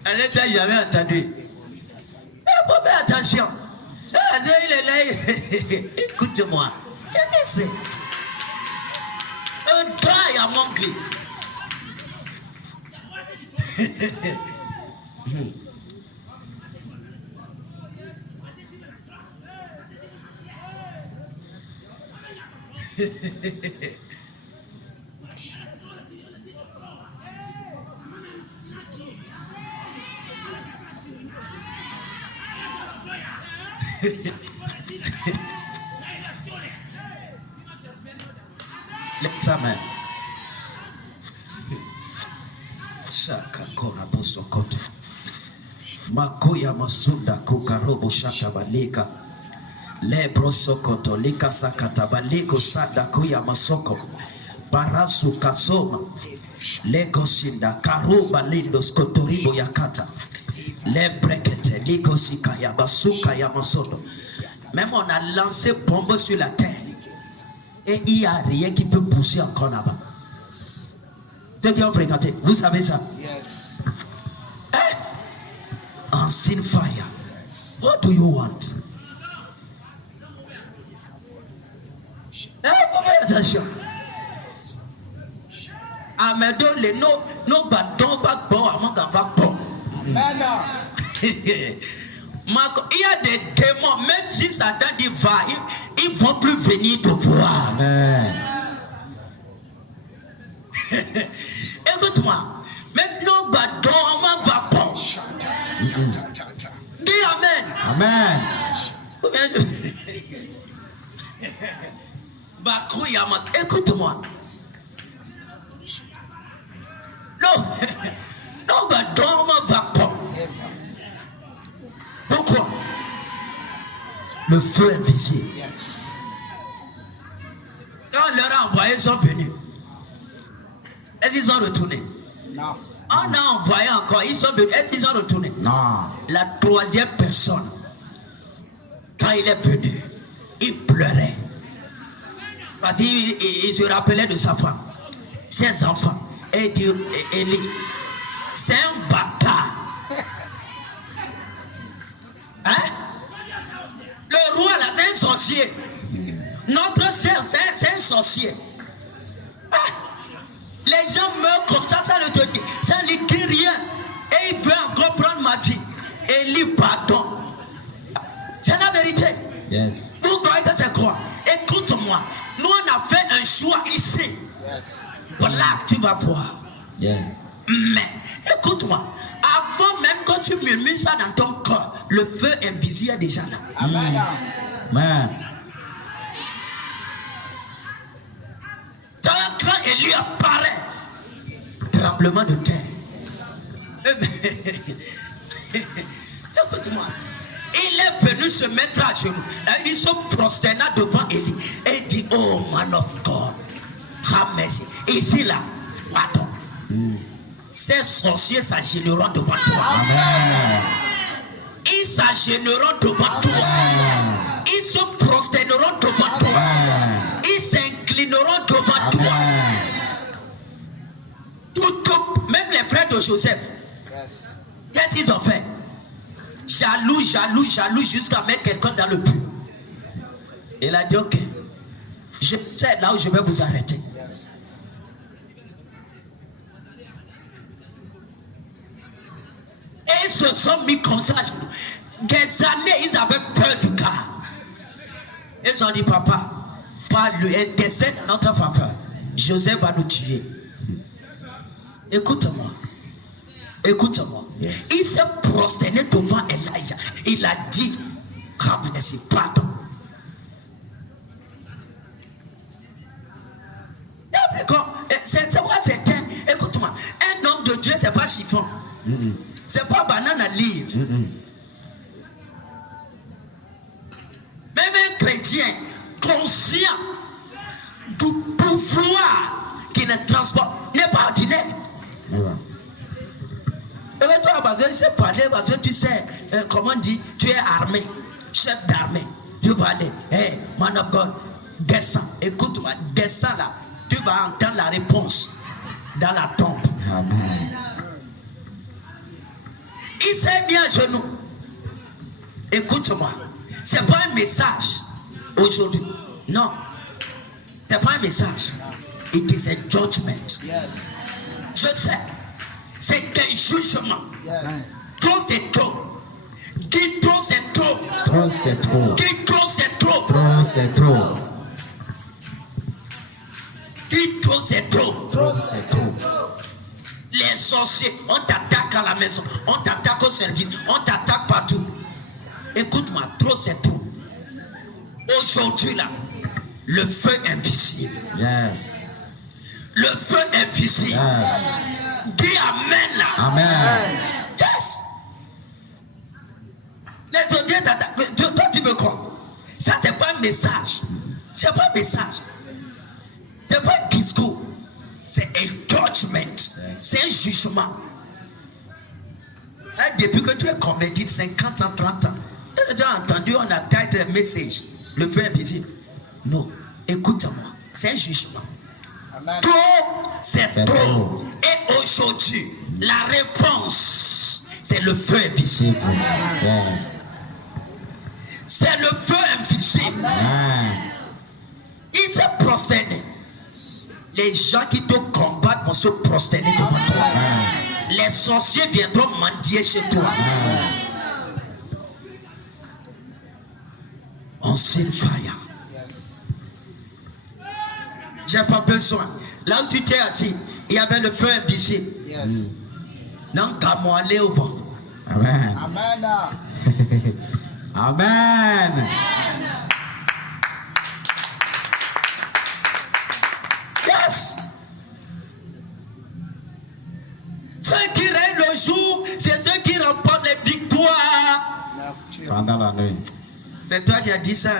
Elle n'était jamais entendue. Mais attention. Il est là. Écoute-moi. Un gars a manqué. L'examen. Shaka kora boso koto. Makoya masunda kukarobo shata balika. Lebro sokoto lika sakata baliko sada kuya masoko. Barasu kasoma. Lego sinda karuba lindo skotoribo yakata. Lebrekete liko sika ya basuka ya masodo. Même on a lancé bombe sur la terre. Et il n'y a rien qui peut pousser encore là-bas. Ceux qui ont fréquenté, vous savez ça? Yes. Unseen fire. What do you want? Attention. Amedo le no bâton va bon avant qu'on va bon. Il y a des démons, même si Satan dit va, ils ne vont plus venir te voir. Amen. Écoute-moi, maintenant, on va bon. Dis Amen. Amen. Écoute-moi. Non, on va bon. Pourquoi? Le feu est visible. Quand on leur a envoyé, ils sont venus. Est-ce qu'ils ont retourné? Non. On a envoyé encore, ils sont venus. Est-ce qu'ils ont retourné? Non. La troisième personne, quand il est venu, il pleurait. Parce qu'il se rappelait de sa femme, ses enfants. Et dit, Élie, c'est un bâtard. Hein? Le roi là, c'est un sorcier. Notre chef, c'est un sorcier. Ah! Les gens meurent comme ça ne te dit. Ça ne dit rien. Et il veut encore prendre ma vie. Et lui, pardon. C'est la vérité. Yes. Vous croyez que c'est quoi? Écoute-moi. Nous, on a fait un choix ici. Yes. Voilà, tu vas voir. Yes. Mais, écoute-moi. Avant même que tu murmures ça dans ton corps, le feu invisible est déjà là. Amen. Amen. Quand Élie apparaît, tremblement de terre. Écoute-moi. Il est venu se mettre à genoux. Il se prosterna devant Élie. Et il dit, oh man of God, have mercy. Ici là, pardon. Ces sorciers s'agenouilleront devant toi. Amen. Ils s'agenouilleront devant toi. Amen. Ils se prosterneront devant toi. Amen. Ils s'inclineront devant toi. Amen. Même les frères de Joseph, Yes. qu'est-ce qu'ils ont fait? Jaloux, jusqu'à mettre quelqu'un dans le puits. Il a dit, ok, je sais là où je vais vous arrêter. Yes. Et ils se sont mis comme ça. Des années, ils avaient peur du gars. Ils ont dit, papa, pas lui, intercède dans notre faveur. Joseph va nous tuer. Écoute-moi. Écoute-moi. Yes. Il s'est prosterné devant Elijah. Il a dit, merci, pardon. C'est quoi? Écoute-moi. Un homme de Dieu, c'est pas chiffon. C'est pas banana leaf. Même un chrétien conscient du pouvoir qui le transporte n'est pas ordinaire. Et toi, parce que tu sais parler, parce que tu sais, comment dire, tu es armé, chef d'armée. Tu vas aller, hey, man of God, descends, écoute-moi, descends là. Tu vas entendre la réponse dans la tombe. Amen. Il s'est mis à genoux. Écoute-moi, c'est pas un message aujourd'hui. Non, c'est pas un message. It is a judgment. Yes. Je sais, c'est un jugement. Yes. Trop c'est trop. Qui trop c'est trop. Trop c'est trop. Qui trop c'est trop. Trop c'est trop. Qui trop c'est trop. Trop c'est trop. Les sorciers, on t'attaque à la maison, on t'attaque au service, on t'attaque partout. Écoute-moi, trop c'est trop. Aujourd'hui là, le feu invisible. Yes. Le feu invisible. Yes. Dis amen là. Amen. Yes. Les audiens t'attaquent. Toi tu me crois. Ça c'est pas un message. C'est pas un message. C'est pas un discours. C'est un judgment. C'est un jugement. Là, depuis que tu es converti 50 ans, 30 ans, tu as déjà entendu, on a titre le message. Le feu invisible. Non. Écoute-moi. C'est un jugement. Amen. Trop, c'est C'est trop. trop. Et aujourd'hui, la réponse, c'est le feu invisible. Yes. C'est le feu invisible. Amen. Il s'est prosterné. Les gens qui te combattent vont se prosterner devant toi. Amen. Les sorciers viendront mendier chez toi. On sait fire. J'ai pas besoin. Là où tu t'es assis, il y avait le feu invisible. Yes. Non, qu'à moi aller au vent. Amen. Amen. Amen. Yes. Ceux qui règnent le jour, c'est ceux qui remportent les victoires. Pendant la nuit. C'est toi qui as dit ça.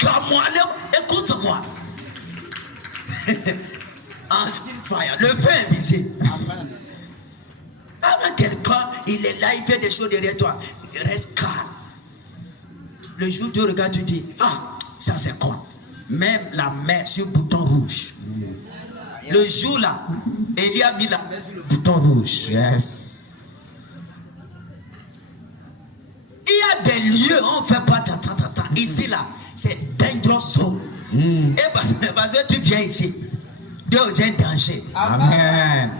Comme-moi, écoute-moi. Ancien fire, le feu invisible. Amen. Avant quelqu'un, il est là, il fait des choses derrière toi. Il reste calme. Le jour où tu regardes, tu dis, ah, ça c'est quoi? Même la main sur le bouton rouge. Le jour là, Élie a mis la main sur le bouton rouge. Yes. Il y a des lieux où on ne fait pas ta. Ici là, c'est dangerous zone. Et parce que tu viens ici, Dieu est un danger. Amen.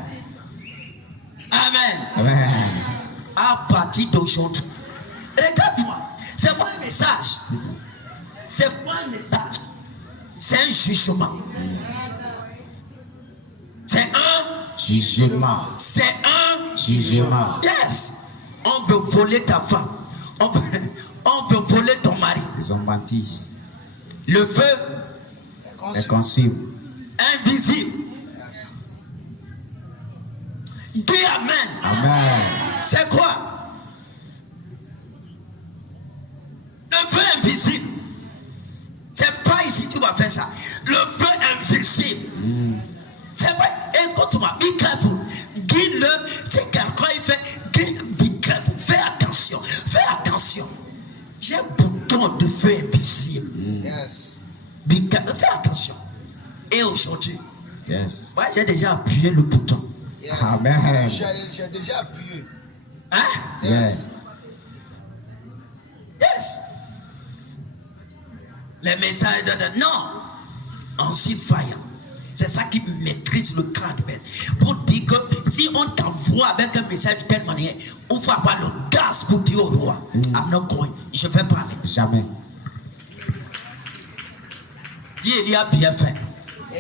Amen. Amen. À partir d'aujourd'hui, regarde-moi, c'est pas un message. C'est pas un message. C'est un jugement. C'est un Jugement. C'est un Jugement. Yes. On veut voler ta femme. On veut voler ton mari. Ils ont menti. Le feu Les consume. invisible. Dis amen. Amen. C'est quoi? Le feu invisible. C'est pas ici que tu vas faire ça. Le feu invisible. C'est vrai. Écoute-moi, be careful. Dis-le. Si quelqu'un il fait, be careful. Fais attention. Fais attention. J'ai un bouton de feu invisible. Yes. Be careful. Fais attention. Et aujourd'hui, Yes. moi j'ai déjà appuyé le bouton. Yes. Amen. J'ai déjà appuyé. Hein? Yes. Yes. Les messages de non. Ensuite, fire. C'est ça qui maîtrise le cadre. Pour dire que si on t'envoie avec un message de telle manière, on va avoir le gaz pour dire au roi, I'm not going. Je vais parler. Jamais. Dis, il y a bien fait.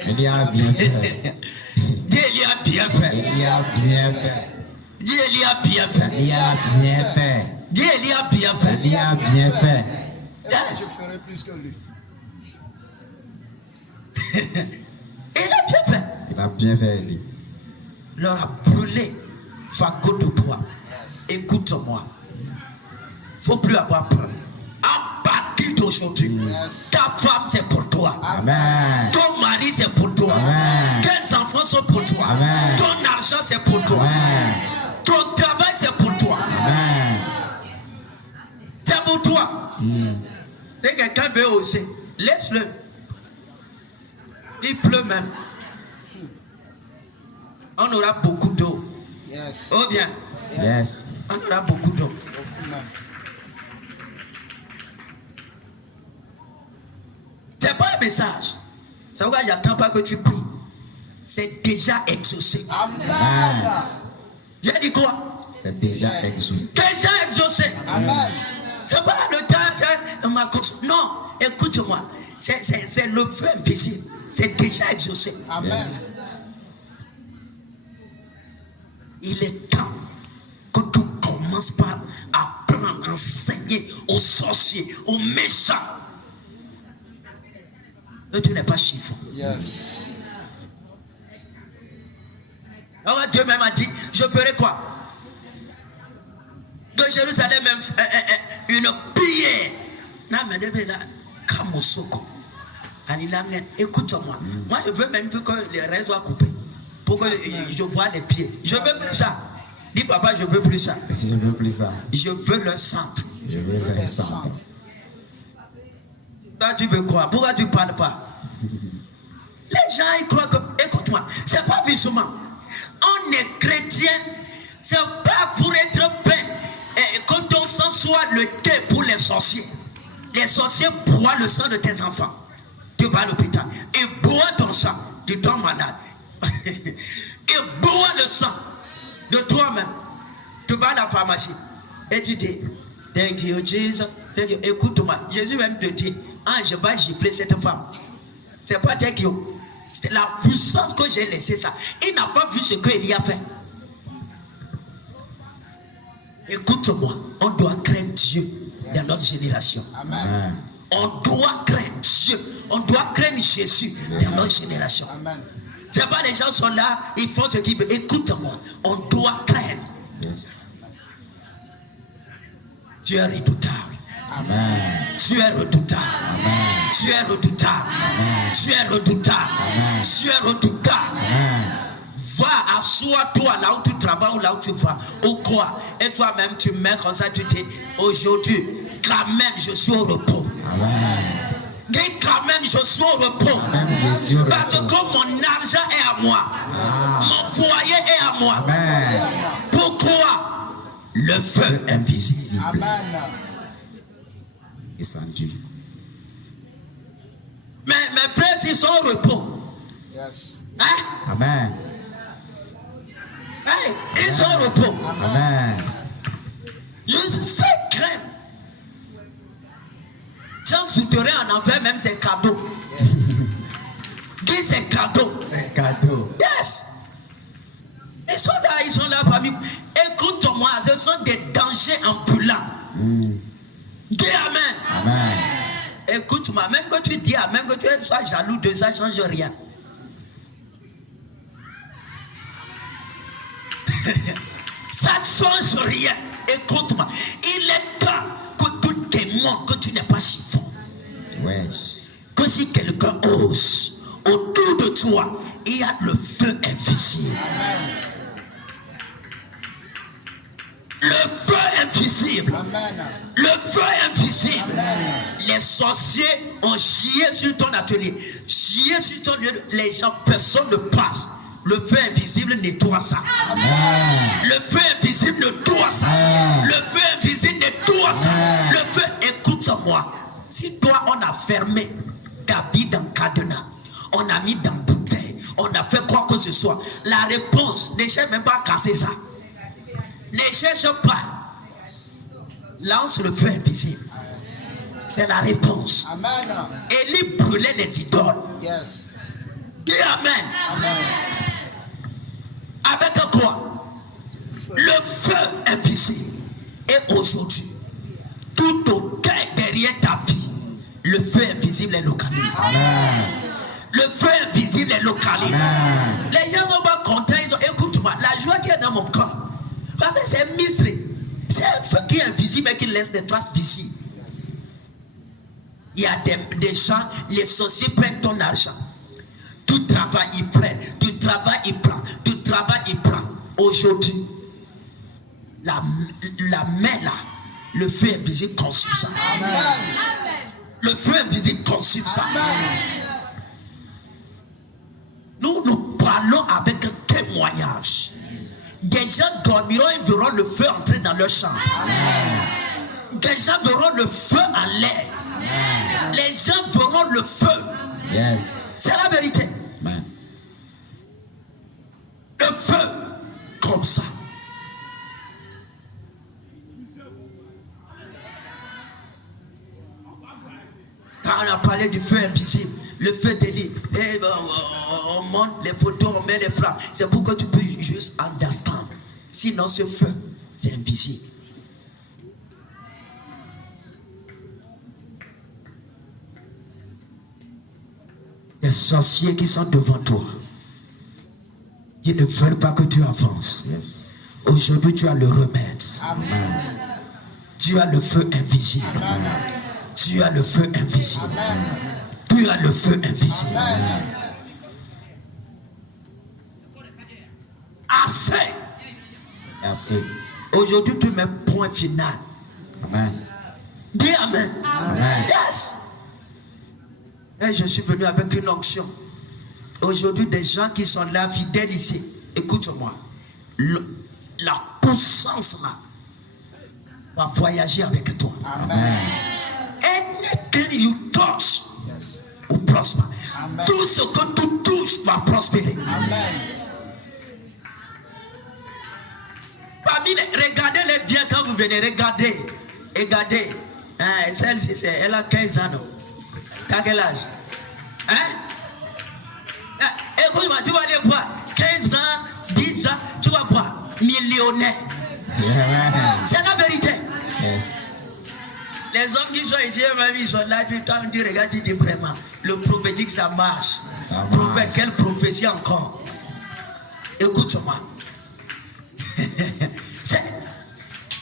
Il y a bien fait. Dis, il y a bien fait. Il y a bien fait. Dis, il y a bien fait. Il y a bien fait. Dis, il y a bien fait. Il y a bien fait. Je Yes. ferai plus que lui. Il a bien fait. Il a bien fait, lui. leur a brûlé fagot de toi. Écoute-moi. Il ne faut plus avoir peur. À partir d'aujourd'hui, ta femme c'est pour toi. Amen. Ton mari c'est pour toi. Amen. Tes enfants sont pour toi. Amen. Ton argent c'est pour toi. Amen. Ton travail c'est pour toi. Amen. C'est pour toi. Dès que quelqu'un veut oser, laisse-le. Il pleut même. On aura beaucoup d'eau. Yes. Oh bien. Yes. On aura beaucoup d'eau. Beaucoup même. C'est pas un message. Ça veut dire j'attends pas que tu pries. C'est déjà exaucé. Amen. J'ai dit quoi? C'est déjà exaucé. Déjà exaucé. Amen. C'est pas le temps que ma cause. Non, écoute-moi. C'est le feu invisible. C'est déjà exaucé. Amen. Yes. Il est temps que tu commences par apprendre, enseigner aux sorciers, aux méchants. Et tu n'es pas chiffon. Yes. Alors Dieu même a dit, je ferai quoi? De Jérusalem, une prière. Écoute-moi. Moi, je veux même plus que les reins soient coupés. Pour que je vois les pieds. Je veux plus ça. Dis papa, je veux plus ça. Je veux plus ça. Je veux le centre. Je veux le centre. Toi, tu veux quoi? Pourquoi tu ne parles pas? Les gens, ils croient que, écoute-moi, c'est pas musulman. On est chrétien, c'est pas pour être peint. Et quand ton sang soit le thé pour les sorciers. Les sorciers boivent le sang de tes enfants. Tu vas à l'hôpital. Ils boivent ton sang. Tu tombes malade. Ils boivent le sang de toi-même. Tu vas à la pharmacie. Et tu dis, thank you, Jesus. Thank you. Écoute-moi. Jésus même te dit, je vais gifler cette femme. C'est pas thank you. C'est la puissance que j'ai laissé ça. Il n'a pas vu ce qu'il y a fait. Écoute-moi, on doit craindre Dieu dans notre génération. Amen. On doit craindre Dieu. On doit craindre Jésus dans notre génération. Amen. C'est pas les gens sont là, ils font ce qu'ils veulent. Écoute-moi, on doit craindre. Yes. Tu es redoutable. Amen. Tu es redoutable. Amen. Tu es redoutable. Amen. Tu es redoutable. Amen. Tu es redoutable. Amen. Va, assois-toi là où tu travailles ou là où tu vas. Ou quoi? Et toi-même, tu mets comme ça, tu dis, aujourd'hui, quand même, je suis au repos. Amen. Dis quand même, je suis au repos. Amen. Je suis au Parce que repos. mon argent est à moi. Mon foyer est à moi. Amen. Pourquoi? Le feu invisible. Amen. Descendu. Mais mes frères, ils sont au repos. Yes. Hein? Amen. Hein? Ils sont au repos. Amen. Je fais craindre. Chambre souterrain en enfer, même c'est cadeau. Dis c'est cadeau. C'est cadeau. Yes. Ils sont là, famille. Écoute-moi, ce sont des dangers ambulants. Dis amen. Amen. Écoute-moi, même que tu dis amen, que tu sois jaloux de ça, ne change rien. Ça ne change rien. Écoute-moi, il est temps que tu démontres que tu n'es pas chiffon. Wesh. Que si quelqu'un ose, autour de toi, il y a le feu invisible. Le feu invisible. Amen. Le feu invisible. Les sorciers ont chié sur ton atelier, chié sur ton lieu. Les gens, personne ne passe. Le feu invisible nettoie ça. Amen. Le feu invisible nettoie ça. Amen. Le feu invisible nettoie ça. Amen. Le feu, écoute-moi. Si toi, on a fermé ta vie dans cadenas, on a mis dans bouteille, on a fait quoi que ce soit, la réponse, ne cherche même pas à casser ça. Ne cherche pas. Lance le feu invisible. C'est la réponse. Amen. Élie brûlait les idoles. Yes. Dis amen. Amen. Avec quoi? Le feu invisible. Et aujourd'hui, tout au cœur derrière ta vie, le feu invisible est localisé. Amen. Le feu invisible est localisé. Amen. Les gens sont pas contents. Écoute-moi, ministre, c'est un feu qui est invisible et qui laisse des traces visibles. Il y a des gens, les sorciers prennent ton argent. Tu travailles, ils prennent. Tu travailles, ils prennent. Tu travailles, ils prennent. Aujourd'hui, la main là, le feu invisible consume ça. Amen. Le feu invisible consume ça. Amen. Nous parlons avec un témoignage. Des gens dormiront et verront le feu entrer dans leur chambre. Amen. Des gens verront le feu en l'air. Amen. Les gens verront le feu. Yes. C'est la vérité. Amen. Le feu, comme ça. Quand on a parlé du feu invisible, le feu d'Élie, on monte les photos, on met les frappes. C'est pour que tu puisses juste understand. Sinon, ce feu, c'est invisible. Les sorciers qui sont devant toi, ils ne veulent pas que tu avances. Yes. Aujourd'hui, tu as le remède. Amen. Tu as le feu invisible. Amen. Tu as le feu invisible. Amen. Tu as le feu invisible. Amen. Assez. Assez. Aujourd'hui, tu mets point final. Amen. Dis amen. Amen. Yes. Et je suis venu avec une onction. Aujourd'hui, des gens qui sont là, fidèles ici, écoute-moi. La puissance là va voyager avec toi. Amen. Anything you touch will prosper. Amen. Tout ce que tu touches va prospérer. Amen. Regardez-les bien quand vous venez. Regardez. Hein, celle-ci, elle a 15 ans. Non? T'as quel âge? Hein? Écoute-moi, tu vas aller voir. 15 ans, 10 ans, tu vas voir. Millionnaire. Yeah. C'est la vérité. Yes. Les hommes qui sont ici, ils sont là, tu regardes, tu dis vraiment, le prophétique, ça marche. Ça Prophète, marche. quelle prophétie encore? Écoute-moi.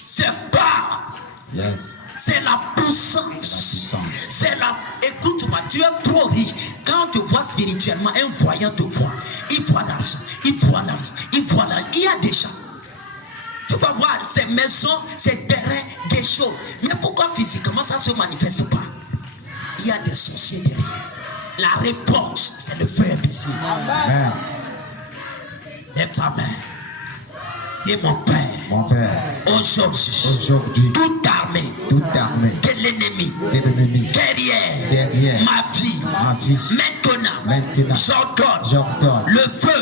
C'est pas. Yes. C'est la puissance. C'est la. Écoute-moi, tu es trop riche. Quand tu vois spirituellement, un voyant te voit. Il voit l'argent. Il voit l'argent. Il voit l'argent. Il y a des gens. Tu vas voir ces maisons, ces terrains, des choses. Mais pourquoi physiquement ça ne se manifeste pas? Il y a des sorciers derrière. La réponse, c'est le feu invisible. Amen. Lève ta main. Et mon Père, aujourd'hui, toute armée de l'ennemi, derrière ma vie, maintenant, j'ordonne le feu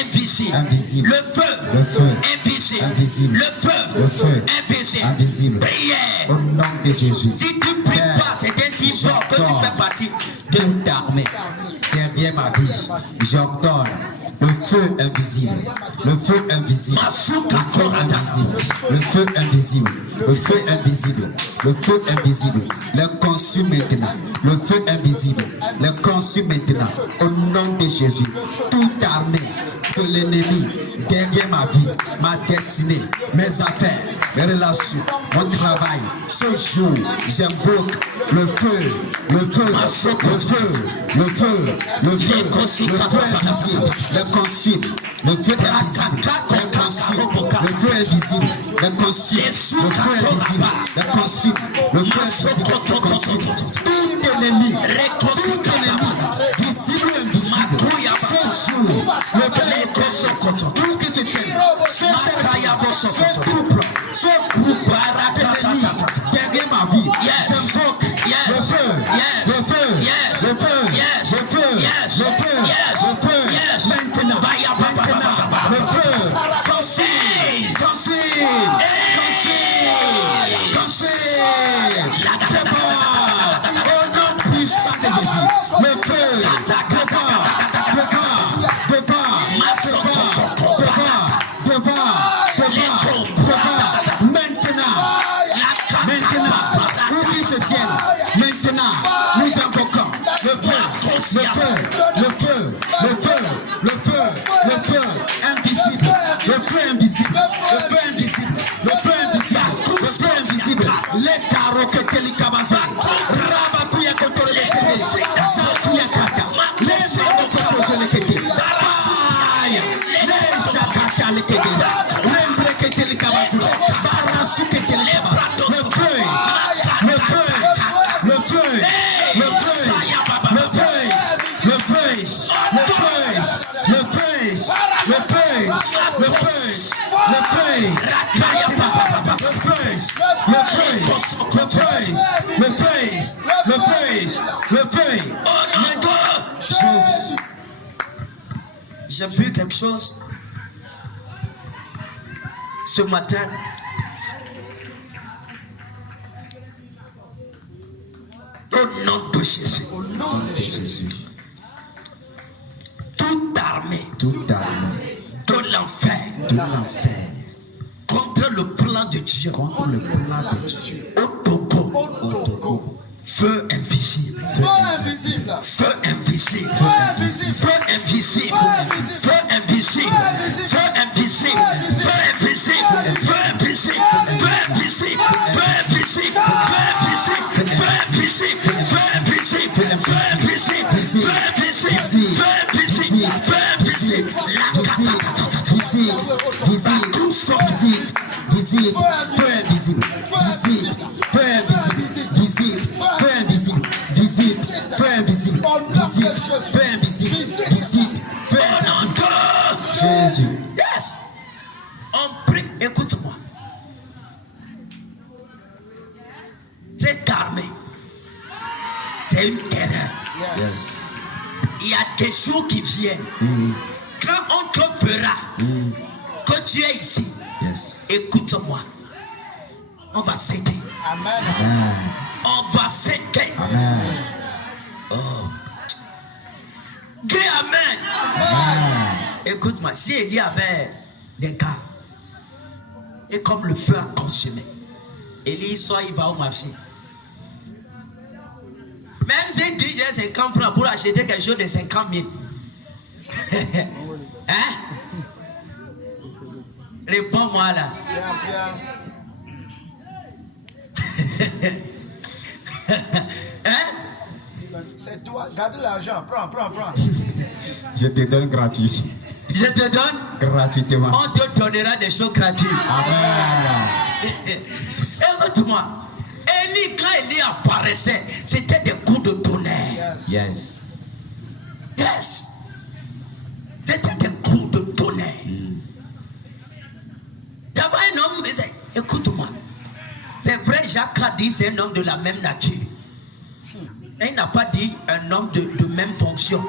invisible, le feu invisible, le feu invisible. Prière. Au nom de Jésus. Si tu ne pries pas, c'est un signe que tu fais partie de toute armée derrière ma vie. J'ordonne le feu invisible, le feu invisible, le feu invisible, le feu invisible, le feu invisible, le consume maintenant, le feu invisible, le consume maintenant, au nom de Jésus. Toute armée de l'ennemi derrière ma vie, ma destinée, mes affaires, mes relations, mon travail, ce jour, j'invoque le feu, le feu, le feu, le feu, le feu, le feu invisible, le consume, le feu invisible, le consume, le feu invisible, le consume, le feu invisible, le consume, le feu invisible, le consume. Tout ennemi, visible ou invisible, ce jour, le feu tout qui se tienne, ce couple, ennemi, derrière ma vie, j'invoque le feu, le feu, le feu, le feu, le feu, le feu, maintenant, le feu, consume, au nom puissant de Jésus, le feu, maintenant, nous invoquons le feu invisible, le feu invisible, le feu invisible. J'ai vu quelque chose ce matin. Au nom de Jésus. Toute armée de l'enfer contre le plan de Dieu, au Togo, feu invisible, feu invisible, feu invisible, feu invisible, feu invisible, feu invisible, feu invisible, feu invisible, feu invisible, feu invisible, feu invisible, feu invisible, feu invisible, feu invisible, feu invisible, feu invisible, feu invisible, visite, feu invisible, visite, feu invisible, visite, feu invisible, visite, feu invisible, visite, feu invisible, visite, feu invisible. Jésus. Yes. On prie, écoute-moi. Cette armée, c'est une terreur. Yes. Il y a des jours qui viennent. Quand on te verra que tu es ici, Yes. écoute-moi. On va céder. Amen. On va céder. Amen. Oh. Dis Amen. Écoute-moi, si Élie avait des gars, et comme le feu a consumé, Élie soit il va au marché. Même s'il dit j'ai 50 francs pour acheter quelque chose de 50 000. Hein? Réponds-moi là. Hein? C'est toi, garde l'argent, prends. Je te donne gratuit. Je te donne Gratuitement. On te donnera des choses gratuites. Amen. Écoute-moi. Élie, quand Élie apparaissait, c'était des coups de tonnerre. Yes. Yes. C'était des coups de tonnerre. D'abord, un homme, écoute-moi. C'est vrai, Jacques a dit c'est un homme de la même nature. Et il n'a pas dit un homme de même fonction.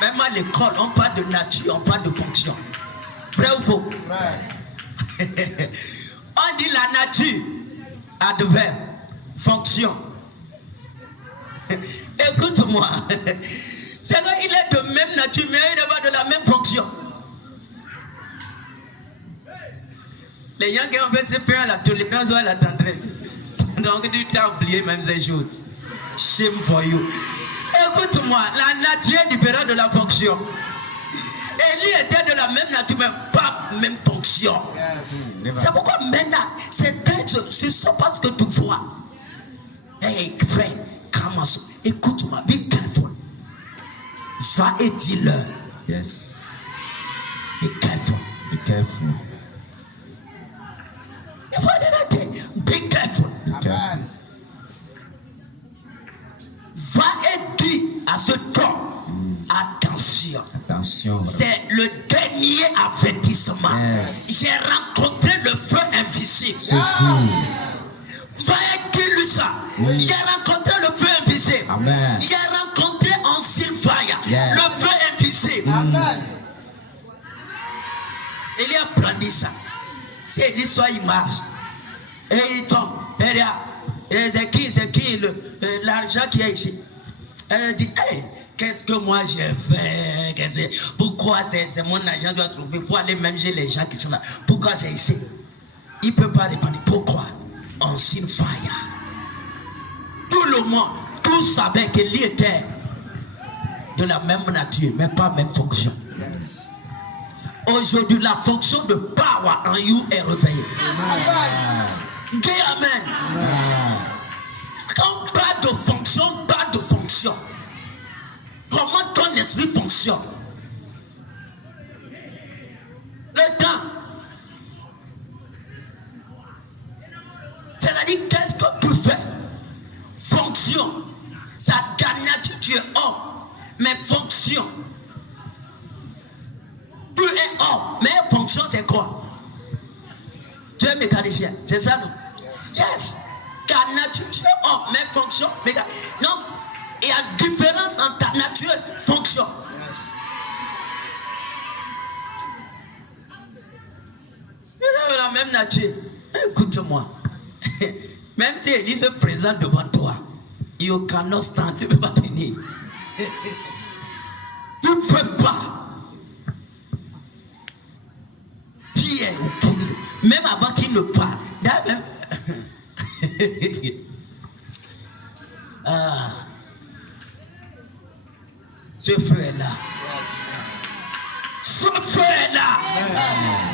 Même à l'école, on parle de nature, on parle de fonction. Vrai ou faux? On dit la nature, adverbe, fonction. Écoute-moi. C'est vrai, il est de même nature, mais il n'est pas de la même fonction. Les gens qui ont fait ce peur à la tolérance ou à la tendresse. Donc tu t'as oublié même ces choses. Shame for you. Écoute-moi, la nature est différente de la fonction. Élie était de la même nature, mais pas même fonction. C'est pourquoi maintenant, c'est parce que tu vois. Hey, frère, commence. Écoute-moi, be careful. Va et dis-leur. Yes. Be careful. Be careful. Be careful. Be careful. Va et dis à ce temps, attention. Attention. C'est le dernier avertissement. Yes. J'ai rencontré le feu invisible. Ce jour. Va et dis-lui ça. Oui. J'ai rencontré le feu invisible. Amen. J'ai rencontré en Sylvaya Yes. le feu invisible. Amen. Il a brandi ça. C'est l'histoire, il marche. Et il tombe. Et là, c'est qui l'argent qui est ici. Elle dit, hey, qu'est-ce que moi j'ai fait? Pourquoi c'est mon argent doit trouver pour aller manger les gens qui sont là? Pourquoi c'est ici? Il ne peut pas répondre. Pourquoi? On signe fire. Tout le monde, tous savaient que lui était de la même nature, mais pas même fonction. Aujourd'hui, la fonction de power en you est réveillée. Dis Amen. Quand pas de fonction, pas de fonction. Comment ton esprit fonctionne? Le temps. C'est-à-dire, qu'est-ce que tu fais? Fonction. Ça gagne, tu es homme. Mais fonction. Tu es homme. Mais fonction, c'est quoi? Tu es mécanicien, c'est ça, non? Yes. Ta nature, tu es homme, mais fonction mécanique. Non, il y a différence entre ta nature et fonction. Nous avons la même nature. Écoute-moi. Même si Élie se présente devant toi, you cannot stand, tu ne peux pas tenir. Tu ne peux pas. Pierre, même avant qu'il ne parle, même. Ah. Ce feu est là. Ce feu est là.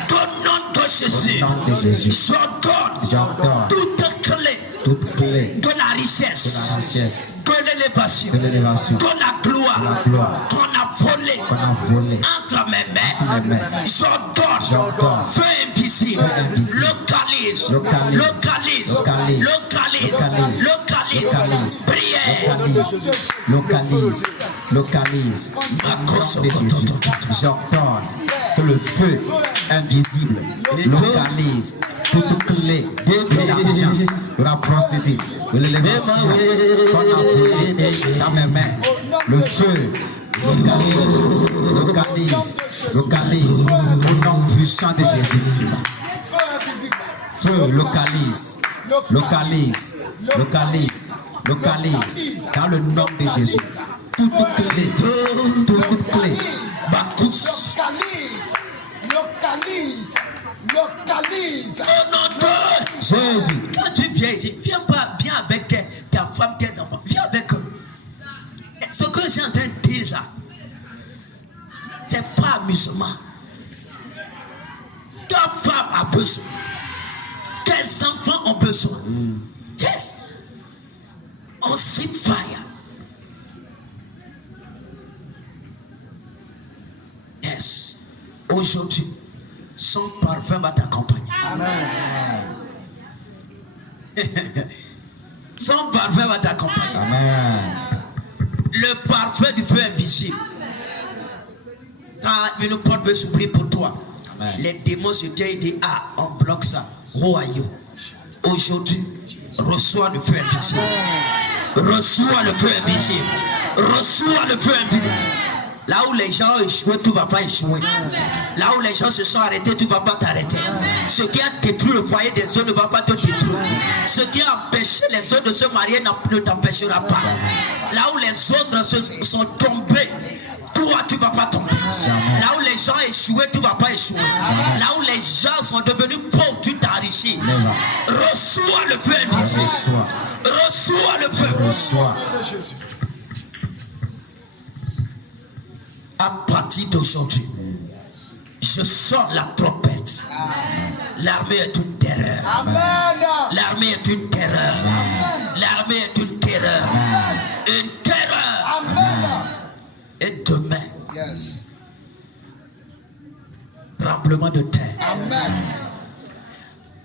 Au nom de Jésus. J'ordonne toute clé de la richesse, de l'élévation, de la gloire qu'on a volé entre mes mains. J'ordonne feu invisible. Localise. Prière. Localise. J'ordonne que le feu invisible localise toute clé de l'argent, de la procédure, de l'élévation qu'on a volé dans mes mains. Le feu localise au nom puissant de Jésus. Feu localise dans le nom de Jésus. Toute clé. Bacchus. Localise. Au nom de Jésus. Quand tu viens ici, viens avec ta femme, tes enfants. Viens avec eux. Ce que j'ai en train de dire là, c'est pas amusement. Ta femme a besoin. Tes enfants ont besoin. Yes. On sait fire. Yes. Aujourd'hui, son parfum va t'accompagner. Amen. Son parfum va t'accompagner. Amen. Le parfum du feu invisible. Quand une porte veut s'ouvrir pour toi, Amen. Les démons se disent, on bloque ça. Royaume. Aujourd'hui, reçois le feu invisible. Reçois le feu invisible. Reçois le feu invisible. Là où les gens ont échoué, tu ne vas pas échouer. Là où les gens se sont arrêtés, tu ne vas pas t'arrêter. Ce qui a détruit le foyer des autres ne va pas te détruire. Ce qui a empêché les autres de se marier ne t'empêchera pas. Là où les autres sont tombés, toi tu ne vas pas tomber. Là où les gens ont échoué, tu ne vas pas échouer. Là où les gens sont devenus pauvres, tu t'enrichis. Reçois le feu invisible. Reçois le feu. Reçois. À partir d'aujourd'hui, je sors la trompette. L'armée est une terreur. L'armée est une terreur. L'armée est une terreur. Une terreur. Et demain, tremblement de terre.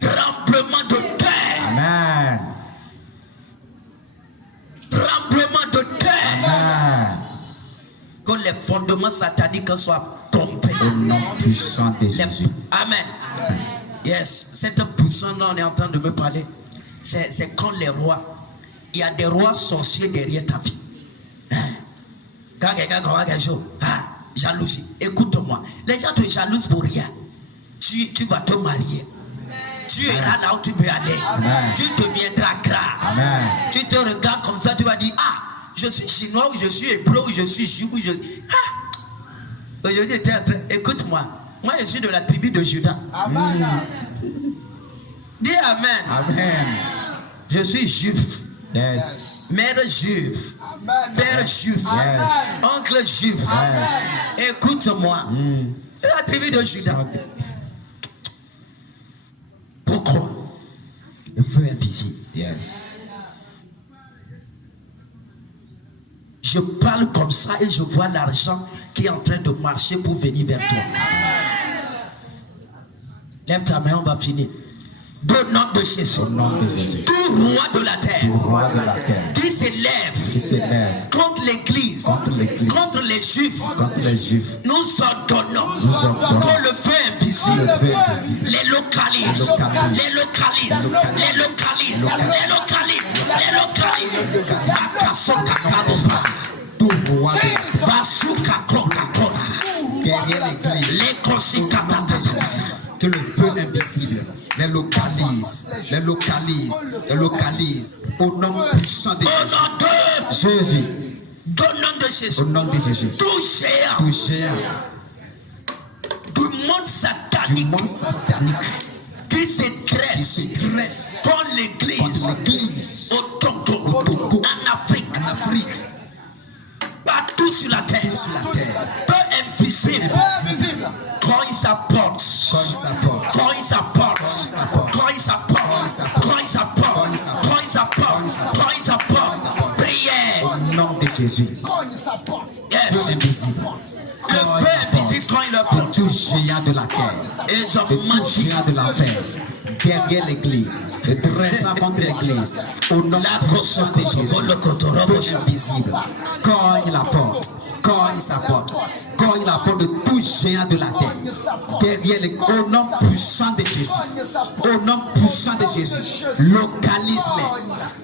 Tremblement de terre. Amen. Tremblement de terre. Amen. Que les fondements sataniques soient tombés. Au nom puissant de Jésus. Amen. Yes, cette puissance dont on est en train de me parler, c'est comme les rois. Il y a des rois sorciers derrière ta vie. Quand quelqu'un commence quelque chose, jalousie. Écoute-moi, les gens te jalousent pour rien. Tu vas te marier. Tu iras là où tu veux aller. Amen. Tu deviendras grand. Amen. Tu te regardes comme ça, tu vas dire, je suis chinois, ou je suis hébreu, ou je suis juif, ou je... Aujourd'hui, écoute-moi. Moi, je suis de la tribu de Judas. Amen. Dis Amen. Amen. Je suis juif. Yes. Mère juive. Amen. Père juif. Yes. Oncle juif. Yes. Écoute-moi. C'est la tribu de Judas. Pourquoi? Le feu invisible. Yes. Je parle comme ça et je vois l'argent qui est en train de marcher pour venir vers toi. Lève ta main, on va finir. Au nom de Jésus. Au nom de Jésus. Tout roi de la terre. Roi de la terre. Qui s'élève Qui se lève contre l'église, contre l'église, contre les juifs, contre les juifs, nous ordonnons ordonnons que le feu invisible le feu invisible les localise, les localise, les localise, les localise, les localise. Akasoka kadoba, tout roi de basuka koka, guerrier l'église, les consikatata. que le feu invisible les localise, les localise, les localise au nom puissant de Au Jésus. nom de Jésus, au nom de Jésus, au nom de Jésus, tout géant tout géant du monde du satanique monde satanique qui se qui se dresse dresse contre l'église contre l'église au Togo, en Afrique, partout sur la terre, sur la terre, peu invisible, Invisible. quand il s'apporte, quand il s'apporte, quand il s'apporte, quand il s'apporte, quand il s'apporte, quand il s'apporte, quand il s'apporte, prière, au nom de Jésus, Cogne sa porte. yes, invisible, le feu invisible quand il apporte, tout géant de la terre, et de je tout mange géant de la terre, derrière l'église, de dressant contre l'église, au nom puissant de Jésus, peu invisible, cogne la porte, cogne sa porte, cogne la porte de tout géant de la terre, derrière l'église, au nom puissant de Jésus, au nom puissant de Jésus, localise-les,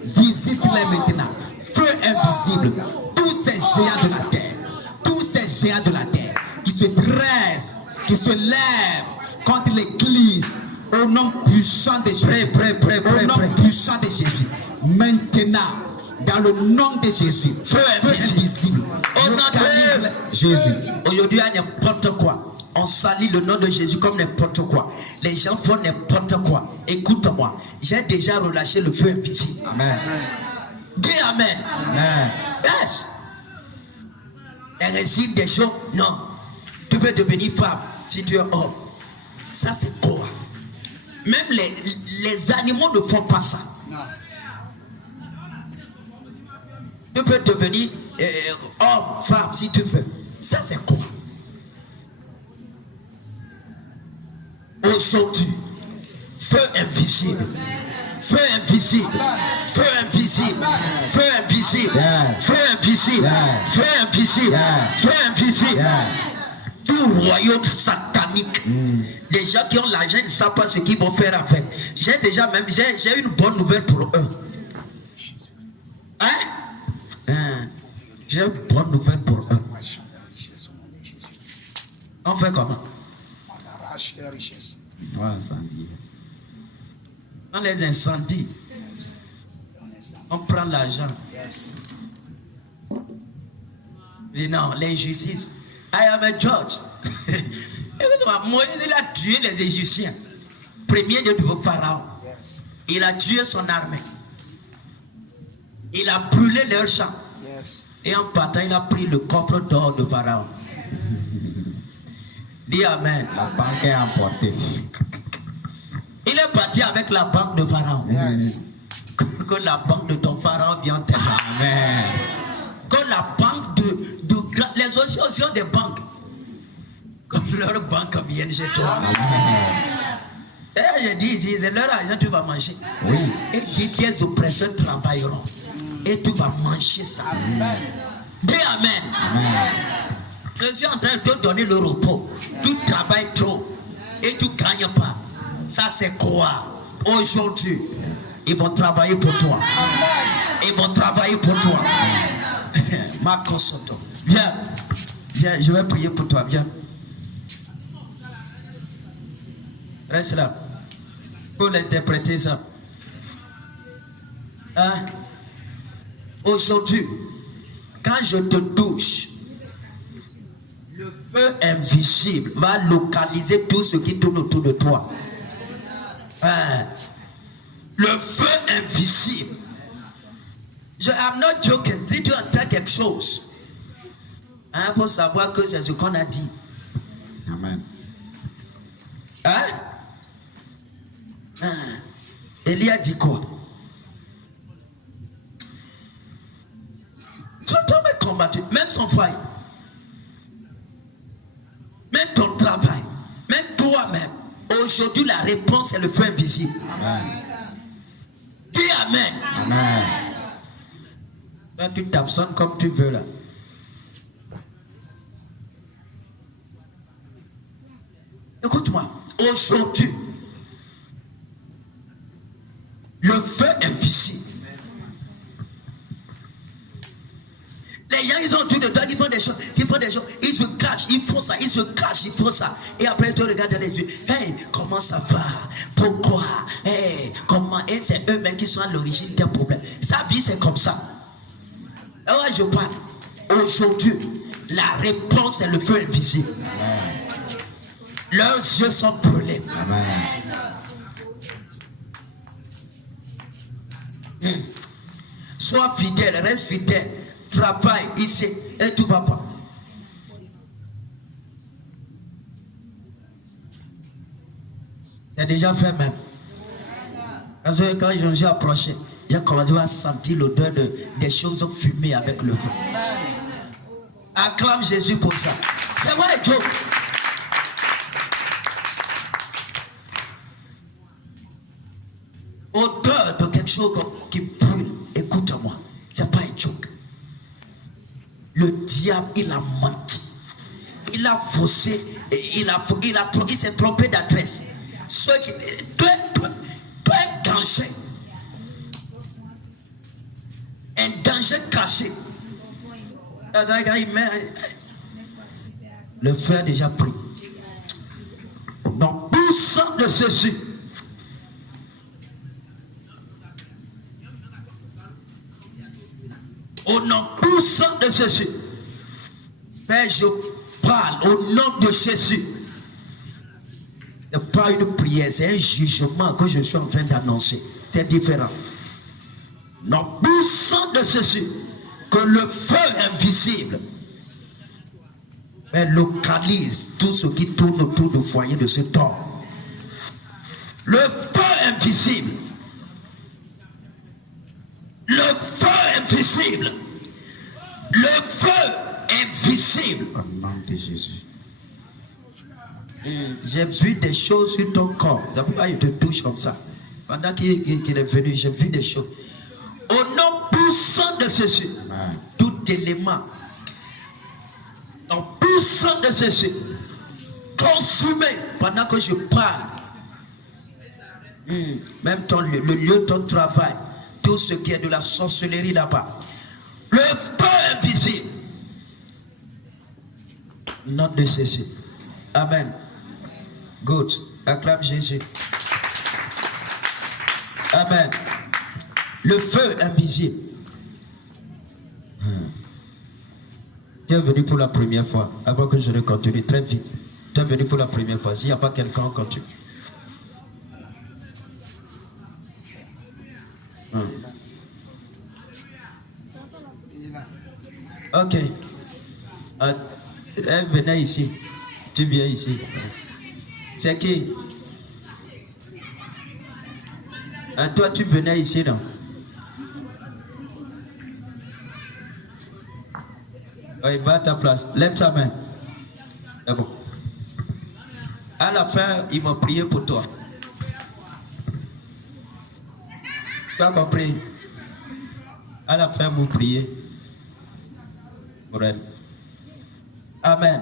visite-les maintenant, feu invisible, tous ces géants de la terre, tous ces géants de la terre qui se dressent, qui se lèvent contre l'église, au nom puissant de Jésus, au nom puissant de Jésus, maintenant, dans le nom de Jésus, feu invisible, Au nom de localise Jésus. Aujourd'hui, à n'importe quoi, on salit le nom de Jésus comme n'importe quoi. Les gens font n'importe quoi. Écoute-moi, j'ai déjà relâché le feu invisible. Amen. Dis Amen. Amen. Yes. Elle récite des choses. Non. Tu peux devenir femme si tu es homme. Ça, c'est quoi? Même les animaux ne font pas ça. Tu peux devenir homme, femme si tu veux. Ça, c'est quoi? Aujourd'hui, feu invisible. Feu invisible, feu invisible, feu invisible, feu invisible, feu invisible, feu invisible. Tout royaume satanique. Les gens qui ont l'argent ne savent pas ce qu'ils vont faire avec. J'ai déjà même, j'ai une bonne nouvelle pour eux. J'ai une bonne nouvelle pour eux. On fait comment? On arrache les richesses. On va incendier. On les incendie. On prend l'argent. Yes. Mais non, l'injustice. I am a judge. Moïse, il a tué les Égyptiens. Premier de vos pharaons. Il a tué son armée. Il a brûlé leurs champs. Yes. Et en partant, il a pris le coffre d'or de Pharaon. Dis Amen. La banque est emportée. Il est parti avec la banque de Pharaon. Yes. Que la banque de ton Pharaon vienne te voir. Amen. Que la banque les aussi ont des banques. Comme leur banque vienne chez toi. Amen. Et je dis, c'est leur argent, tu vas manger. Oui. Et dit, tes oppresseurs travailleront. Et tu vas manger ça. Dis Amen. Amen. Je suis en train de te donner le repos. Tu travailles trop. Et tu ne gagnes pas. Ça, c'est quoi? Aujourd'hui, ils vont travailler pour toi. Ils vont travailler pour toi. Marco Soto. Viens. Viens, je vais prier pour toi. Viens. Reste là. Pour l'interpréter ça. Hein? Aujourd'hui, quand je te touche, le feu invisible va localiser tout ce qui tourne autour de toi. Hein? Le feu invisible. Je am not joking. Si tu entends quelque chose, il faut savoir que c'est ce qu'on a dit. Amen. Hein? Élie a dit quoi? Ton homme est combattu, même son foyer, même ton travail, même toi-même. Aujourd'hui, la réponse est le feu invisible. Amen. Dis Amen. Amen. Tu t'absentes comme tu veux là. Écoute-moi, aujourd'hui, le feu invisible. Les gens, ils ont autour de toi qui font des choses, ils se cachent, ils font ça, ils se cachent, ils font ça. Et après, ils te regardent dans les yeux. Hey, comment ça va? Pourquoi? Hey, comment? Et c'est eux-mêmes qui sont à l'origine des problèmes. Sa vie, c'est comme ça. Alors, je parle. Aujourd'hui, la réponse est le feu invisible. Leurs yeux sont brûlés. Sois fidèle, reste fidèle. Travaille ici et tout va pas. C'est déjà fait même. Quand je suis approché, j'ai commencé à sentir l'odeur des choses fumées avec le feu. Acclame Jésus pour ça. C'est vrai, Joe. Odeur de quelque chose qui brûle. Écoute-moi, c'est pas un joke. Le diable, il a menti. Il a faussé. Il s'est trompé d'adresse. Tu es danger. Un danger caché. Le feu est déjà pris. Donc, puissant de Jésus. Au nom puissant de Jésus. Père, je parle au nom de Jésus. Ce n'est pas une prière, c'est un jugement que je suis en train d'annoncer. C'est différent. Nom puissant de Jésus. Que le feu invisible localise tout ce qui tourne autour du foyer de cet homme. Le feu invisible. Le feu invisible. Le feu invisible. Au nom de Jésus. J'ai vu des choses sur ton corps. C'est pourquoi il te touche comme ça. Pendant qu'il est venu, j'ai vu des choses. Au nom puissant de Jésus. Tout élément. Au nom puissant de Jésus. Consumé pendant que je parle. Même le lieu de ton travail. Tout ce qui est de la sorcellerie là-bas. Le feu invisible. Nom de Jésus. Amen. Good. Acclame Jésus. Amen. Le feu invisible. Tu es venu pour la première fois. Avant que je ne continue très vite. Tu es venu pour la première fois. S'il n'y a pas quelqu'un, on continue. Ok. Elle venait ici. Tu viens ici. C'est qui? Toi, tu venais ici, non? Oui, va à ta place. Lève ta main. C'est bon. À la fin, ils m'ont prié pour toi. Tu as compris? À la fin, vous priez pour elle. Amen.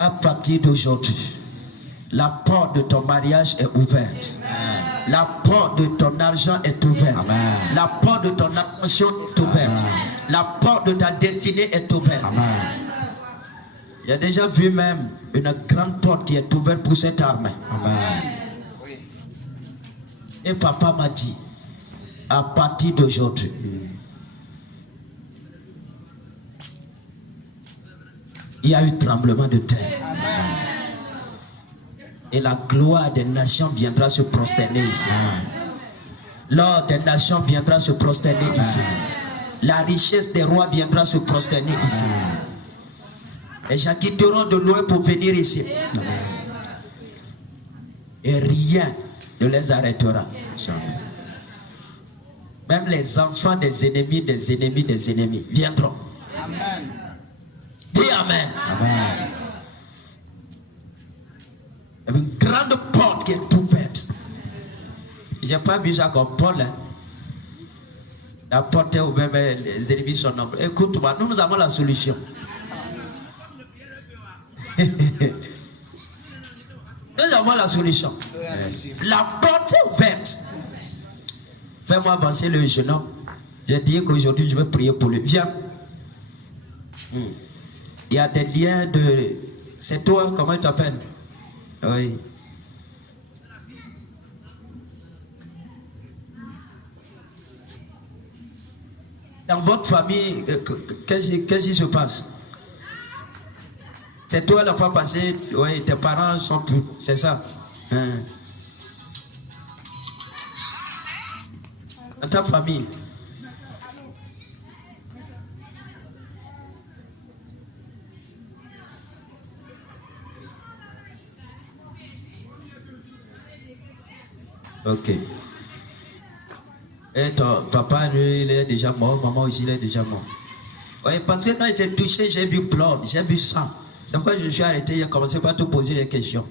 À partir d'aujourd'hui, la porte de ton mariage est ouverte. La porte de ton argent est ouverte. La porte de ton attention est ouverte. La porte de ta destinée est ouverte. J'ai déjà vu même une grande porte qui est ouverte pour cette arme. Et papa m'a dit, à partir d'aujourd'hui, il y a eu tremblement de terre. Et la gloire des nations viendra se prosterner ici. L'or des nations viendra se prosterner ici. La richesse des rois viendra se prosterner ici. Les gens quitteront de loin pour venir ici. Et rien ne les arrêtera. Même les enfants des ennemis, des ennemis, des ennemis viendront. Amen. Dis Amen. Amen. Il y a une grande porte qui est ouverte. Je n'ai pas vu ça comme Paul. Hein? La porte est ouverte, mais les ennemis sont nombreux. Écoute-moi, nous avons la solution. Nous avons la solution. Yes. La porte est ouverte. Fais-moi avancer le jeune homme. J'ai dit qu'aujourd'hui, je vais prier pour lui. Viens. Il y a des liens de... C'est toi, comment tu t'appelles? Oui. Dans votre famille, qu'est-ce qui se passe? C'est toi la fois passée, oui, tes parents sont plus, c'est ça. Dans ta famille. Ok. Et ton papa, lui, il est déjà mort, maman aussi, il est déjà mort. Oui, parce que quand j'étais touché, j'ai vu blood, j'ai vu sang. C'est pourquoi je suis arrêté, j'ai commencé par te poser des questions.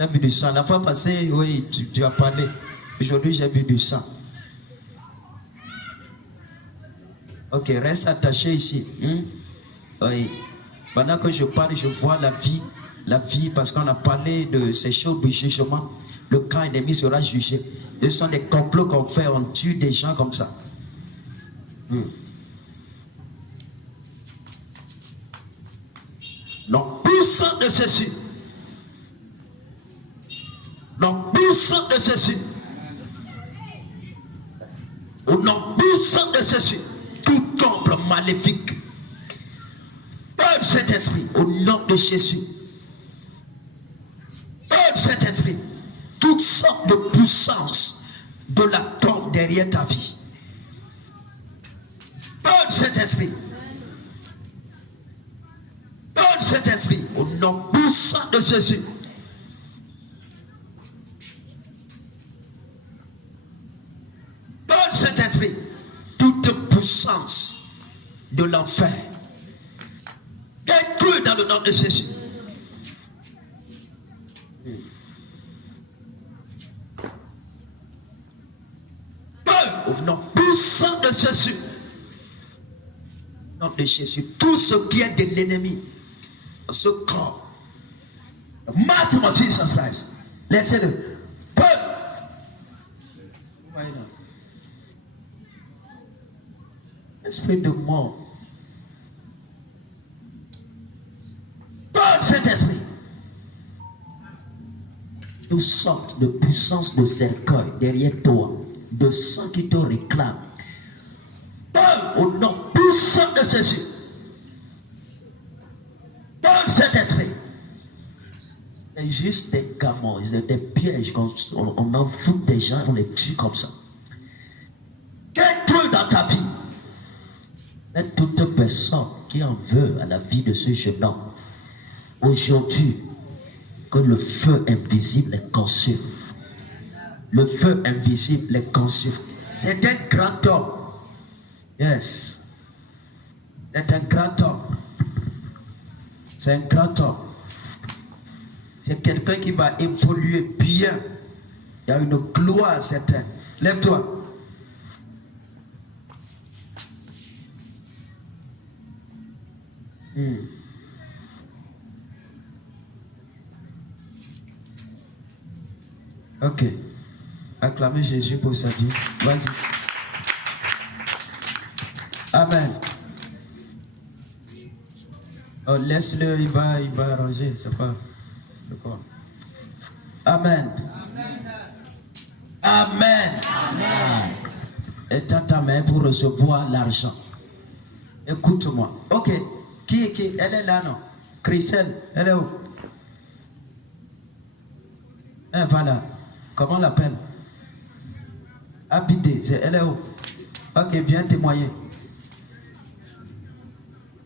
J'ai vu du sang. La fois passée, oui, tu as parlé. Aujourd'hui, j'ai vu du sang. Ok, reste attaché ici. Oui. Pendant que je parle, je vois la vie, parce qu'on a parlé de ces choses du jugement. Le camp ennemi sera jugé. Ce sont des complots qu'on fait, on tue des gens comme ça. Non, puissant de ceci. Non, puissant de ceci. Au nom puissant de ceci. Tout ombre maléfique. Peur cet esprit. Au nom de Jésus. Peur cet esprit. Toutes sortes de puissance de la tombe derrière ta vie. Peur cet esprit. Peur cet esprit. Au nom puissant de Jésus. Peur cet esprit. Toute puissance de l'enfer. Détruit dans le nom de Jésus. Au nom puissant de Jésus. Au nom de Jésus. Tout ce qui est de l'ennemi. Ce corps. Mighty of Jesus Christ. Laissez-le. Esprit de mort. Peur cet esprit. Toutes sortes de puissance de cercueil derrière toi. De sang qui te réclame. Peur au nom puissant de Jésus. Peur cet esprit. C'est juste des gamins, des pièges qu'on en fout des gens, on les tue comme ça. Détruis dans ta vie. Et toute personne qui en veut à la vie de ce jeune homme, aujourd'hui, que le feu invisible les consume. Le feu invisible les consume. C'est un grand homme. Yes. C'est un grand homme. C'est un grand homme. C'est quelqu'un qui va évoluer bien. Il y a une gloire certaine. Lève-toi. Ok. Acclamez Jésus pour sa vie. Vas-y. Amen. Oh, laisse-le, il va arranger. C'est pas. Amen. Amen. Amen. Étends ta main pour recevoir l'argent. Écoute-moi. Ok. Qui? Elle est là, non? Christelle, elle est où? Voilà. Comment on l'appelle? Abidé, elle est où? Ok, viens témoigner.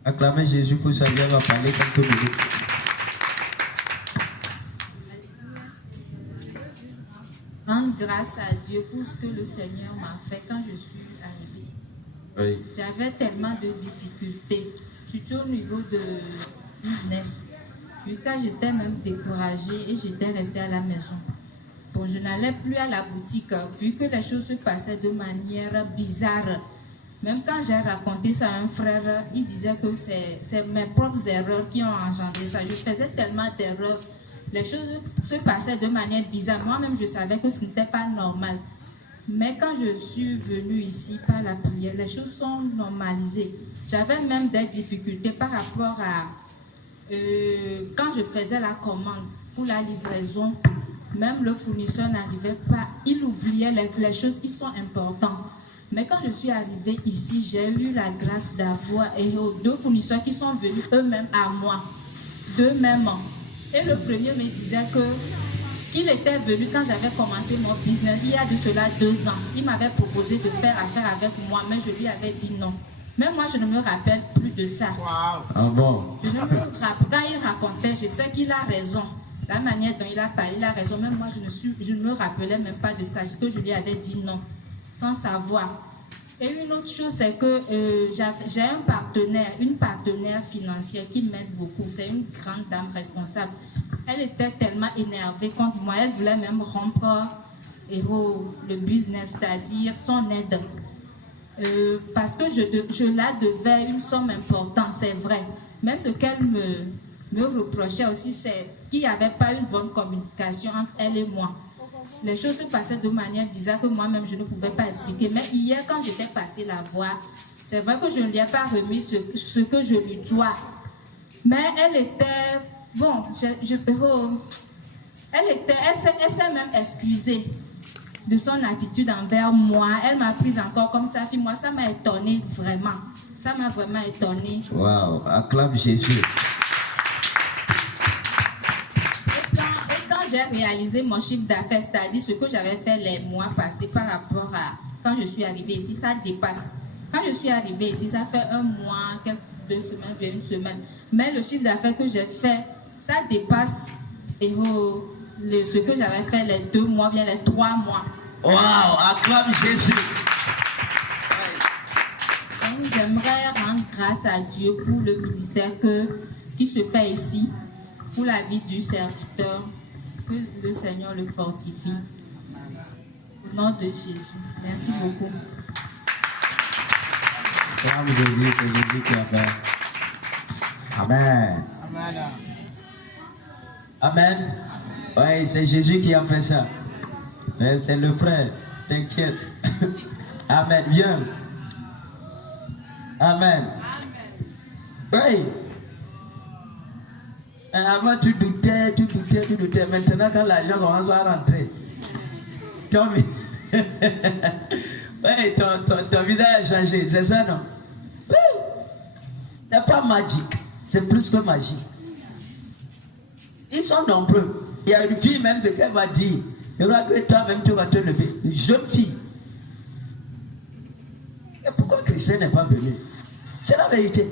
Acclamez Jésus pour sa vie, on va parler quelques minutes. Rendre grâce à Dieu pour ce que le Seigneur m'a fait quand je suis arrivée. Oui. J'avais tellement de difficultés, surtout au niveau de business. Jusqu'à j'étais même découragée et j'étais restée à la maison. Bon, bon, je n'allais plus à la boutique vu que les choses se passaient de manière bizarre. Même quand j'ai raconté ça à un frère, il disait que c'est mes propres erreurs qui ont engendré ça. Je faisais tellement d'erreurs. Les choses se passaient de manière bizarre. Moi-même, je savais que ce n'était pas normal. Mais quand je suis venue ici par la prière, les choses sont normalisées. J'avais même des difficultés par rapport à quand je faisais la commande pour la livraison. Même le fournisseur n'arrivait pas. Il oubliait les choses qui sont importantes. Mais quand je suis arrivée ici, j'ai eu la grâce d'avoir 2 fournisseurs qui sont venus eux-mêmes à moi, d'eux-mêmes. Et le premier me disait qu'il était venu quand j'avais commencé mon business, il y a de cela 2 ans. Il m'avait proposé de faire affaire avec moi, mais je lui avais dit non. Mais moi, je ne me rappelle plus de ça. Ah bon? Je ne me rappelle. Quand il racontait, je sais qu'il a raison. La manière dont il a parlé, il a raison. Même moi, je ne me rappelais même pas de ça, que je lui avais dit non, sans savoir. Et une autre chose, c'est que j'ai une partenaire financière qui m'aide beaucoup. C'est une grande dame responsable. Elle était tellement énervée contre moi. Elle voulait même rompre le business, c'est-à-dire son aide. Parce que je la devais une somme importante, c'est vrai. Mais ce qu'elle me reprochait aussi, c'est qu'il n'y avait pas une bonne communication entre elle et moi. Les choses se passaient de manière bizarre que moi-même je ne pouvais pas expliquer. Mais hier, quand j'étais passée la voir, c'est vrai que je ne lui ai pas remis ce que je lui dois. Mais elle était... Bon, elle s'est même excusée de son attitude envers moi. Elle m'a prise encore comme sa fille. Moi, ça m'a étonnée vraiment. Ça m'a vraiment étonnée. Waouh, acclame Jésus. J'ai réalisé mon chiffre d'affaires, c'est-à-dire ce que j'avais fait les mois passés par rapport à quand je suis arrivée ici, ça dépasse. Quand je suis arrivée ici, ça fait 1 mois, 2 semaines, bien 1 semaine. Mais le chiffre d'affaires que j'ai fait, ça dépasse ce que j'avais fait les 2 mois, bien les 3 mois. Waouh, acclame Jésus. Donc, j'aimerais rendre grâce à Dieu pour le ministère qui se fait ici, pour la vie du serviteur. Que le Seigneur le fortifie. Au nom de Jésus. Merci beaucoup. Acclame Jésus, c'est Jésus qui a fait. Amen. Amen. Oui, c'est Jésus qui a fait ça. C'est le frère. T'inquiète. Amen. Viens. Amen. Oui. Avant, tu doutais. Maintenant, quand l'argent commence à rentrer, ton visage a changé. C'est ça, non? Oui. C'est pas magique. C'est plus que magie. Ils sont nombreux. Il y a une fille même, ce qu'elle va dire. Je crois que toi-même, tu vas te lever. Une jeune fille. Et pourquoi Christian n'est pas venu? C'est la vérité.